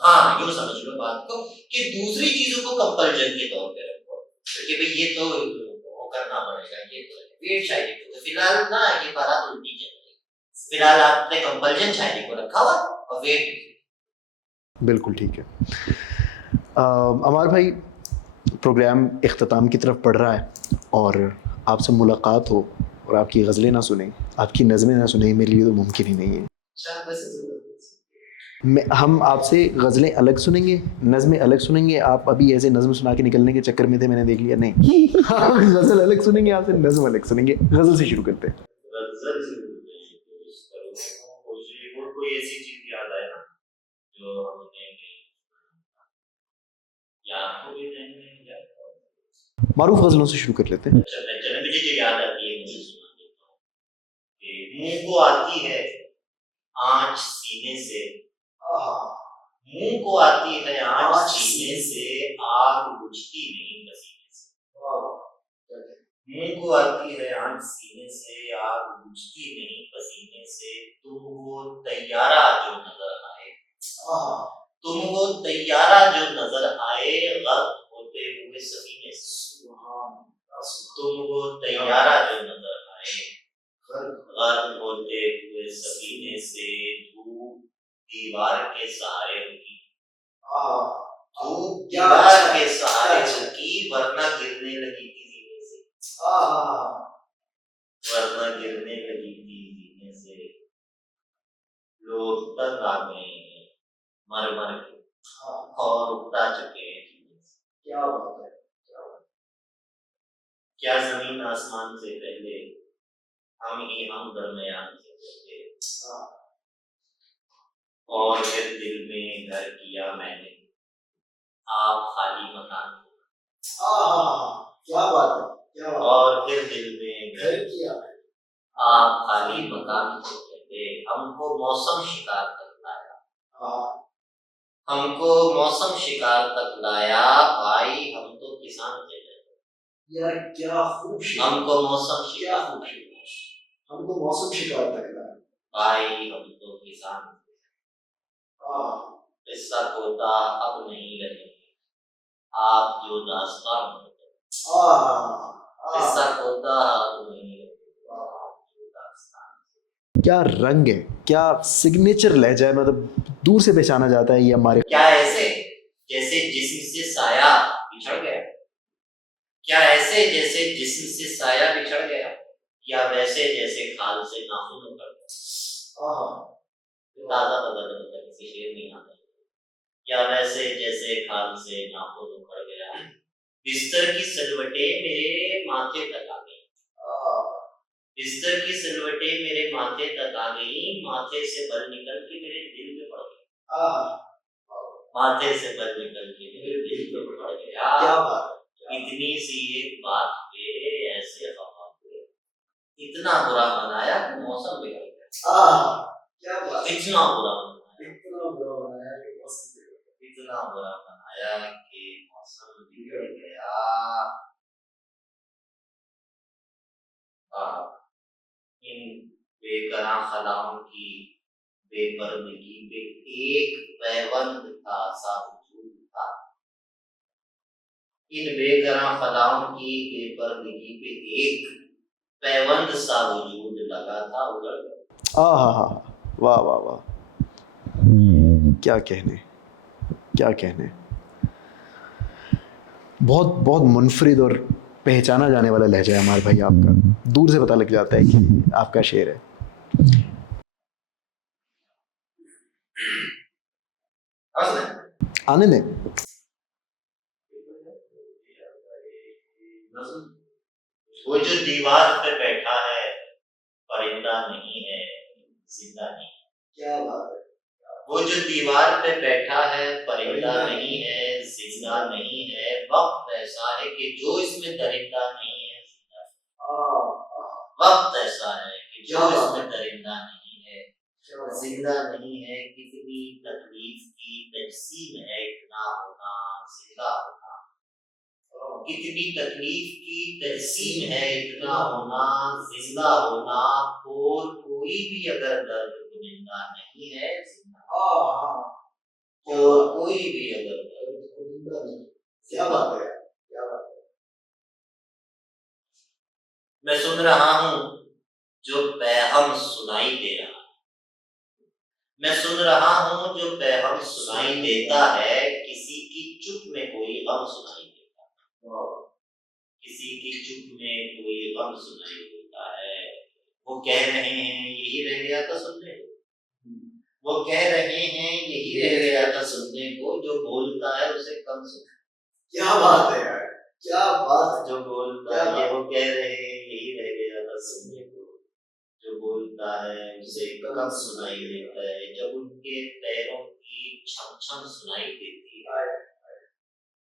ہاں یوں سمجھ لو بات کو کہ دوسری چیزوں کو کمپلشن کے طور پہ رکھو کہ بھئی یہ تو کرنا پڑے گا, یہ تو ویٹ شاعری کو. فی الحال نا یہ بات الٹی چل رہی, فی الحال آپ نے کمپلشن شاعری کو رکھا ہوا اور ویٹ. بالکل ٹھیک ہے. عمار بھائی, پروگرام اختتام کی طرف بڑھ رہا ہے اور آپ سے ملاقات ہو اور آپ کی غزلیں نہ سنیں, آپ کی نظمیں نہ سنیں, میرے لیے تو ممکن ہی نہیں ہے. ہم آپ سے غزلیں الگ سنیں گے, نظمیں الگ سنیں گے. آپ ابھی ایسے نظم سنا کے نکلنے کے چکر میں تھے, میں نے دیکھ لیا. نہیں, غزل الگ سنیں گے, آپ سے نظم الگ سنیں گے. غزل سے شروع کرتے ہیں. کوئی ایسی چیز یاد آئے نا معروف غزلوں سے شروع کر لیتے ہیں. چلے مجھے جو یاد آتی ہے مجھے سنا دیتا ہوں کہ منہ کو آتی ہے آنچ سینے سے، منہ کو آتی ہے آنچ سینے سے، آگ بجھتی نہیں پسینے سے. منہ کو آتی ہے آنچ سینے سے، آگ بجھتی نہیں پسینے سے. تم وہ طیارہ جو نظر آئے، تم وہ طیارہ جو نظر آئے، غرق ہوتے ہوئے سفینے سے. تم وہ طیارہ جو نظر آئے، غرق ہوتے ہوئے سفینے سے. دھوپ دیوار کے سہارے رکی، دھوپ دیوار کے سہارے رکی، ورنہ گرنے لگی تھی زینے سے، ورنہ گرنے لگی تھی زینے سے. لوگ تنگ آ گئے ہیں مر مر کے اور اکتا چکے ہیں. کیا بات ہے، کیا زمین آسمان سے پہلے ہم ہی ہم درمیان سے پہلے. اور پھر دل میں گھر کیا میں نے، آپ خالی مکان. کیا بات ہے. اور پھر دل میں گھر کیا آپ خالی مکان سے پہلے. ہم کو موسم شکار تک لایا، ہم کو موسم شکار تک لایا. بھائی ہم تو کسان تھے یار، کیا خوب. ہم کو موسم شکار، ہم کو موسم شکار تک لایا. بھائی ہم تو کسان تھے. قصہ کوتا اب نہیں رہے، آپ جو داستان ہوتے. قصہ کوتا اب نہیں رہے، آپ جو داستان. کیا رنگ ہے، کیا سگنیچر لہجہ ہے، مطلب دور سے پہچانا جاتا ہے یہ ہمارے. کیا ایسے جیسے جسم سے سایہ بچھڑ گیا، کیا ایسے جیسے جسم سے سایہ بچھڑ گیا، یا ویسے جیسے کھال سے ناخن اکھڑ گیا. تازہ تازہ کسی شعر نہیں آتا. یا ویسے جیسے کھال سے ناخن اکھڑ گیا. بستر کی سلوٹیں میرے ماتھے تک آ گئی، بستر کی سلوٹیں میرے ماتھے تک آ گئی. ماتھے سے بل نکل کے میرے دل پہ پڑ گئی، ماتھے سے بل نکل کے میرے دل پہ پڑ گیا. اتنی سی ایک بات پہ ایسے خفا ہوئے، اتنا برا منایا کہ موسم بگڑ گیا. اتنا برا منایا، اتنا برا منایا کہ موسم بگڑ گیا، اتنا برا منایا کہ موسم بگڑ گیا. ان بے گناہ خلاؤں کی بے پردگی پہ ایک پیوند کا سا وجود تھا. ان بے گناہ خلاؤں کی بے پردگی پہ ایک پیوند سا وجود لگا تھا، اجڑ گیا. ہاں، واہ واہ واہ، کیا کہنے، کیا کہنے. بہت بہت منفرد اور پہچانا جانے والا لہجہ ہے ہمارے بھائی آپ کا. دور سے پتہ لگ جاتا ہے کہ آپ کا شعر ہے. آنے دیں. وہ جو دیوار پہ بیٹھا ہے پرندہ نہیں ہے زندہ نہیں. کیا بات ہے. وہ جو دیوار پہ بیٹھا ہے پرندہ نہیں ہے زندہ نہیں ہے. وقت ایسا ہے کہ جو اس میں درندہ نہیں ہے زندہ ہے. وقت ایسا ہے کہ جو اس میں درندہ نہیں ہے زندہ نہیں ہے. کتنی تکلیف کی تجسیم ہے اتنا ہونا زندہ ہونا. کتنی تکلیف کی تجسیم ہے اتنا ہونا زندہ ہونا. اور کوئی بھی اگر درد کنندہ نہیں ہے زندہ، اور کوئی بھی اگر درد کنندہ نہیں. کیا بات ہے، کیا بات ہے. میں سن رہا ہوں جو پیغام سنائی دے رہا، میں سن رہا ہوں جو پیغام سنائی دیتا ہے. کسی کی چپ میں کوئی غم سنائی دیتا، کسی کی چپ میں کوئی غم سنائی دیتا ہے. وہ کہہ رہے ہیں یہی رہ گیا تھا سننے کو، وہ کہہ رہے ہیں یہی رہ گیا تھا سننے کو. جو بولتا ہے اسے کم سن. کیا بات ہے یار، کیا بات. جو بولتا ہے وہ کہہ رہے ہیں یہی رہ گیا تھا سننے کو، جو بولتا ہے اسے کم سنائی دیتا ہے. جب ان کے پیروں کی چھم چھم سنائی دیتی ہے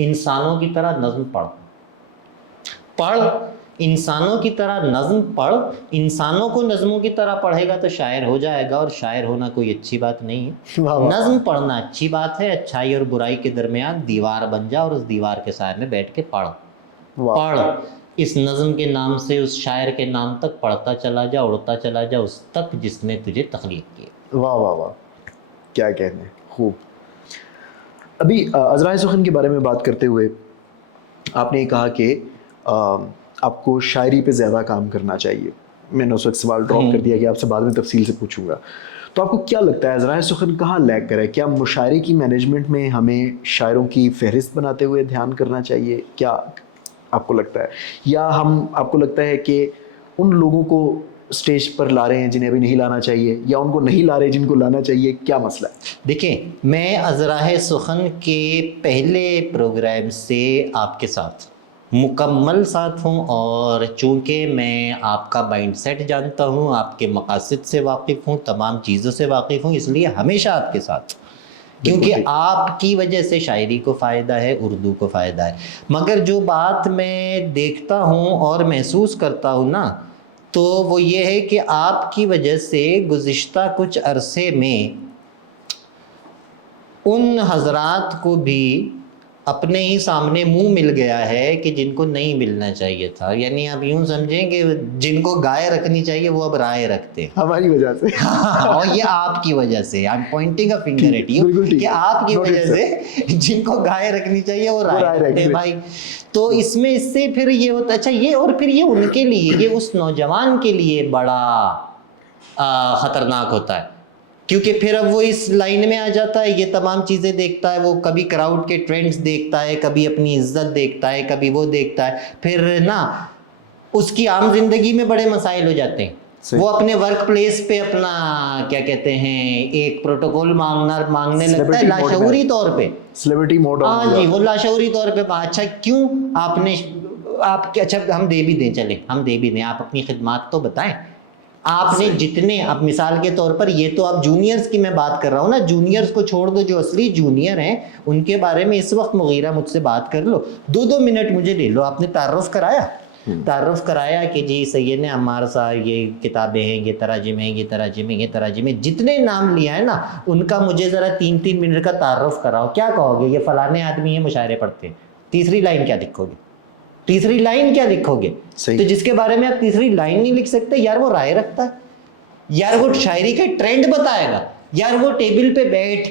انسانوں کی طرح نظم پڑھ انسانوں کی طرح نظم پڑھ. انسانوں کو نظموں کی طرح پڑھے گا تو شاعر ہو جائے گا, اور شاعر ہونا کوئی اچھی بات نہیں ہے. نظم پڑھنا اچھی بات ہے, اچھائی اور برائی کے درمیان دیوار بن جا اور اس دیوار کے سائے میں بیٹھ کے پڑھ. اس نظم کے نام سے اس شاعر کے نام تک پڑھتا چلا جا, اڑتا چلا جا اس تک جس نے تجھے تخلیق کیا. واہ واہ واہ, کیا کہنے, خوب. ابھی عذرائے سخن کے بارے میں بات کرتے ہوئے آپ نے کہا کہ آپ کو شاعری پہ زیادہ کام کرنا چاہیے. میں نے اس وقت سوال ڈراپ کر دیا کہ آپ سے بعد میں تفصیل سے پوچھوں گا. تو آپ کو کیا لگتا ہے عذرائے سخن کہاں لیک کرے؟ کیا مشاعرے کی مینجمنٹ میں ہمیں شاعروں کی فہرست بناتے ہوئے دھیان کرنا چاہیے؟ کیا آپ کو لگتا ہے, یا آپ کو لگتا ہے کہ ان لوگوں کو اسٹیج پر لا رہے ہیں جنہیں ابھی نہیں لانا چاہیے, یا ان کو نہیں لا رہے جن کو لانا چاہیے؟ کیا مسئلہ ہے؟ دیکھیں, میں عذرائے سخن کے پہلے پروگرام سے آپ کے ساتھ مکمل ساتھ ہوں, اور چونکہ میں آپ کا مائنڈ سیٹ جانتا ہوں, آپ کے مقاصد سے واقف ہوں, تمام چیزوں سے واقف ہوں, اس لیے ہمیشہ آپ کے ساتھ, کیونکہ آپ کی وجہ سے شاعری کو فائدہ ہے, اردو کو فائدہ ہے. مگر جو بات میں دیکھتا ہوں اور محسوس کرتا ہوں نا, تو وہ یہ ہے کہ آپ کی وجہ سے گزشتہ کچھ عرصے میں ان حضرات کو بھی اپنے ہی سامنے منہ مل گیا ہے کہ جن کو نہیں ملنا چاہیے تھا. یعنی آپ یوں سمجھیں کہ جن کو گائے رکھنی چاہیے وہ اب رائے رکھتے ہیں, ہماری وجہ سے. اور یہ آپ کی وجہ سے, I am pointing a finger at you, کہ آپ کی وجہ سے جن کو گائے رکھنی چاہیے وہ رائے رکھتے ہیں بھائی. تو اس میں اس سے پھر یہ ہوتا ہے, اچھا یہ, اور پھر یہ ان کے لیے, یہ اس نوجوان کے لیے بڑا خطرناک ہوتا ہے, کیونکہ پھر اب وہ اس لائن میں آ جاتا ہے, یہ تمام چیزیں دیکھتا ہے, وہ کبھی کراؤڈ کے ٹرینڈز دیکھتا ہے, کبھی اپنی عزت دیکھتا ہے, کبھی وہ دیکھتا ہے, پھر نا اس کی عام زندگی میں بڑے مسائل ہو جاتے ہیں. وہ اپنے ورک پلیس پہ اپنا کیا کہتے ہیں ایک پروٹوکول مانگنے لگتا ہے لاشعوری طور پہ, سیلیبریٹی موڈ. ہاں جی, وہ لاشعوری طور پہ. اچھا کیوں آپ نے, آپ اچھا ہم دے بھی دیں, چلیں ہم دے بھی دیں, آپ اپنی خدمات تو بتائیں. آپ نے جتنے, اب مثال کے طور پر یہ تو آپ جونیئرز کی میں بات کر رہا ہوں نا, جونیئرز کو چھوڑ دو, جو اصلی جونیئر ہیں ان کے بارے میں اس وقت مغیرہ مجھ سے بات کر لو, 2 منٹ مجھے لے لو. آپ نے تعارف کرایا کہ جی سید عمار صاحب یہ کتابیں ہیں, یہ تراجم ہیں, یہ تراجم ہیں, جتنے نام لیا ہے نا ان کا مجھے ذرا 3 منٹ کا تعارف کراؤ. کیا کہو گے؟ یہ فلانے آدمی ہیں, مشاعرے پڑھتے ہیں. تیسری لائن کیا لکھو گے؟ تو جس کے بارے میں آپ تیسری لائن نہیں لکھ سکتے, یار وہ رائے رکھتا ہے, یار وہ شاعری کا ٹرینڈ بتائے گا, یار وہ ٹیبل پہ بیٹھ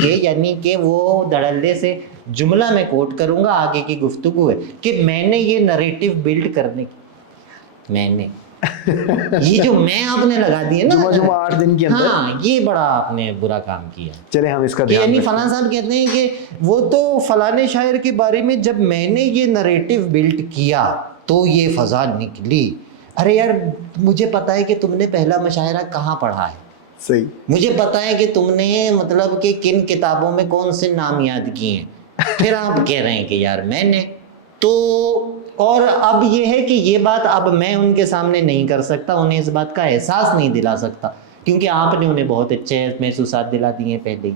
کے یعنی کہ وہ دھڑلے سے جملہ میں کوٹ کروں گا, آگے کی گفتگو ہے کہ میں نے یہ نریٹو بلڈ کرنے کی, میں نے یہ جو میں آپ نے لگا دی ہے نا جمعہ 8 دن کے اندر, ہاں یہ بڑا آپ نے برا کام کیا. چلے ہم اس کا کہ یعنی فلاں صاحب کہتے ہیں کہ وہ تو فلانے شاعر کے بارے میں جب میں نے یہ نریٹو بلڈ کیا تو یہ فضا نکلی. ارے یار مجھے پتا ہے کہ تم نے پہلا مشاعرہ کہاں پڑھا ہے, صحیح, مجھے پتا ہے کہ تم نے مطلب کہ کن کتابوں میں کون سے نام یاد کیے ہیں, پھر آپ کہہ رہے ہیں کہ یار میں نے تو. اور اب یہ ہے کہ یہ بات اب میں ان کے سامنے نہیں کر سکتا, انہیں اس بات کا احساس نہیں دلا سکتا, کیونکہ آپ نے انہیں بہت اچھے محسوسات دلا دیے ہیں پہلے ہی.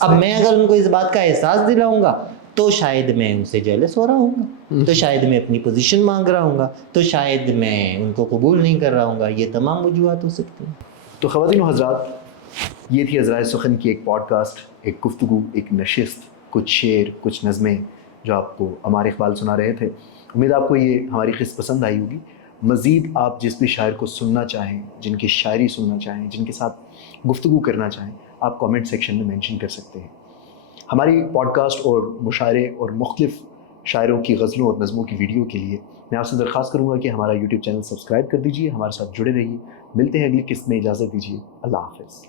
اب میں اگر ان کو اس بات کا احساس دلاؤں گا تو شاید میں ان سے جیلس ہو رہا ہوں گا, تو شاید میں اپنی پوزیشن مانگ رہا ہوں گا, تو شاید میں ان کو قبول نہیں کر رہا ہوں گا. یہ تمام وجوہات ہو سکتی ہیں. تو خواتین و حضرات, یہ تھی عذرائے سخن کی ایک پوڈ کاسٹ, ایک گفتگو, ایک نشست, کچھ شعر, کچھ نظمیں جو آپ کو عمار اقبال سنا رہے تھے. امید آپ کو یہ ہماری قسط پسند آئی ہوگی. مزید آپ جس بھی شاعر کو سننا چاہیں, جن کی شاعری سننا چاہیں, جن کے ساتھ گفتگو کرنا چاہیں, آپ کامنٹ سیکشن میں مینشن کر سکتے ہیں. ہماری پوڈ کاسٹ اور مشاعرے اور مختلف شاعروں کی غزلوں اور نظموں کی ویڈیو کے لیے میں آپ سے درخواست کروں گا کہ ہمارا یوٹیوب چینل سبسکرائب کر دیجیے, ہمارے ساتھ جڑے رہیے. ملتے ہیں اگلی قسط میں, اجازت دیجیے, اللہ حافظ.